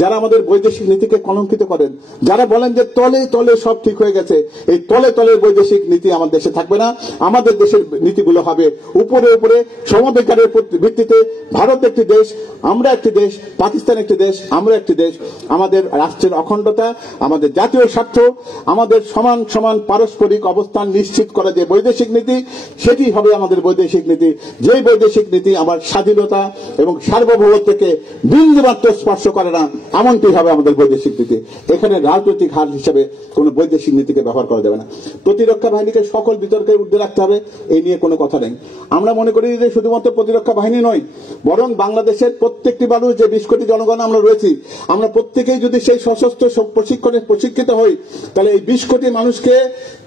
যারা আমাদের বৈদেশিক নীতিকে কলঙ্কিত করেন, যারা বলেন যে তলে তলে সব ঠিক হয়ে গেছে, এই তলে তলে বৈদেশিক নীতি আমার দেশে থাকবে না। আমাদের দেশের নীতিগুলো হবে উপরে উপরে সমাধিকারের ভিত্তিতে। ভারত একটি দেশ, আমরা একটি দেশ, পাকিস্তান একটি দেশ, আমরা একটি দেশ। আমাদের রাষ্ট্রের অখণ্ডতা, আমাদের জাতীয় স্বার্থ, আমাদের সমান সমান পারস্পরিক অবস্থান নিশ্চিত করা যে বৈদেশিক নীতি, সেটি হবে আমাদের বৈদেশিক নীতি। যে বৈদেশিক নীতি আমার স্বাধীনতা এবং সার্বভৌমত্বকে বিন্দুমাত্র স্পর্শ করে না, এমনটি হবে আমাদের বৈদেশিক নীতি। এখানে রাজনৈতিক হার হিসেবে কোন বৈদেশিক নীতিকে ব্যবহার করা যাবে না। প্রতিরক্ষা বাহিনীকে সকল বিতর্কের ঊর্ধ্বে রাখতে হবে, এই নিয়ে কোনো কথা নেই। আমরা মনে করি যে শুধুমাত্র প্রতিরক্ষা বাহিনী নয়, বরং বাংলাদেশের প্রত্যেকটি মানুষ, যে 20 কোটি জনগণ আমরা রয়েছি, আমরা প্রত্যেকেই যদি সেই সশস্ত্র প্রশিক্ষণে প্রশিক্ষিত হই, তাহলে এই 20 কোটি মানুষকে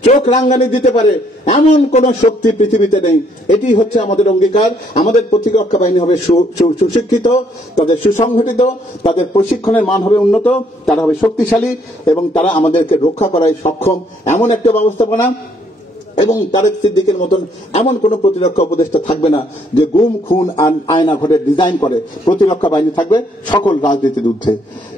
চোখ রাঙ্গানি দিতে পারে এমন কোন শক্তি পৃথিবীতে নেই। এটি হচ্ছে আমাদের অঙ্গীকার। আমাদের প্রতিরক্ষা বাহিনী হবে সুশিক্ষিত, তাদের সুসংগঠিত, তাদের প্রশিক্ষণের মান হবে উন্নত, তারা হবে শক্তিশালী এবং তারা আমাদেরকে রক্ষা করায় সক্ষম এমন একটা ব্যবস্থাপনা এবং তারেক সিদ্দিকের মতন এমন কোন প্রতিরক্ষা উপদেষ্টা থাকবে না যে গুম খুন আয়না ঘটে ডিজাইন করে। প্রতিরক্ষা বাহিনী থাকবে সকল রাজনীতির ঊর্ধ্বে।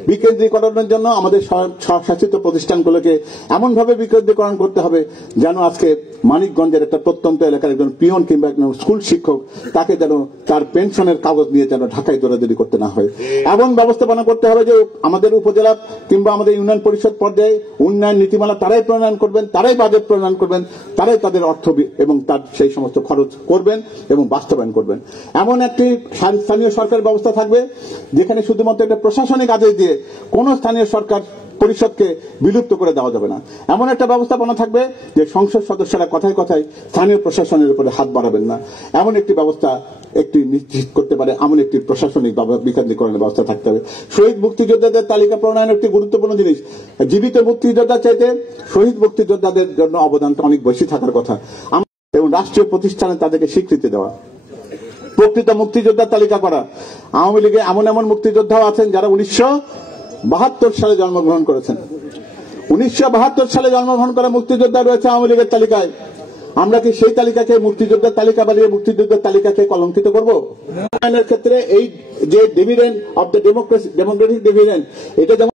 বিকেন্দ্রীকরণের জন্য আমাদের স্বশাসিত প্রতিষ্ঠানগুলোকে এমনভাবে বিকেন্দ্রীকরণ করতে হবে যেন আজকে মানিকগঞ্জের একটা প্রত্যন্ত এলাকার একজন পিয়ন কিংবা একজন স্কুল শিক্ষক তাকে যেন তার পেনশনের কাগজ নিয়ে যেন ঢাকায় দৌড়াদৌড়ি করতে না হয়। এমন ব্যবস্থাপনা করতে হবে যে আমাদের উপজেলা কিংবা আমাদের ইউনিয়ন পরিষদ পর্যায়ে উন্নয়ন নীতিমালা তারাই প্রণয়ন করবেন, তারাই বাজেট প্রণয়ন করবেন, তারাই তাদের অর্থ এবং তার সেই সমস্ত খরচ করবেন এবং বাস্তবায়ন করবেন। এমন একটি স্থানীয় সরকার ব্যবস্থা থাকবে যেখানে শুধুমাত্র একটা প্রশাসনিক আদেশ দিয়ে কোন স্থানীয় সরকার পরিষদকে বিলুপ্ত করে দেওয়া যাবে না। এমন একটা ব্যবস্থাপনা থাকবে যে সংসদ সদস্যরা কথায় কথায় স্থানীয় প্রশাসনের উপরে হাত বাড়াবেন না। এমন একটি ব্যবস্থা একটি নিশ্চিত করতে পারে এমন একটি প্রশাসনিক বিকেন্দ্রীকরণের ব্যবস্থা থাকতে হবে। শহীদ মুক্তিযোদ্ধাদের তালিকা প্রণয়ন একটি গুরুত্বপূর্ণ জিনিস। জীবিত মুক্তিযোদ্ধা চাইতে শহীদ মুক্তিযোদ্ধাদের জন্য অবদানটা অনেক বেশি থাকার কথা এবং রাষ্ট্রীয় প্রতিষ্ঠানে তাদেরকে স্বীকৃতি দেওয়া। প্রকৃত মুক্তিযোদ্ধার তালিকা করা। আওয়ামী লীগে এমন এমন মুক্তিযোদ্ধাও আছেন যারা 1972 সালে জন্মগ্রহণ করেছেন। 1972 সালে জন্মগ্রহণ করা মুক্তিযোদ্ধা রয়েছে আওয়ামী লীগের তালিকায়। আমরা কি সেই তালিকাকে মুক্তিযোদ্ধার তালিকা বানিয়ে মুক্তিযোদ্ধার তালিকাকে কলঙ্কিত করব? উন্নয়নের ক্ষেত্রে এই যে dividend of the Democratic dividend, এটা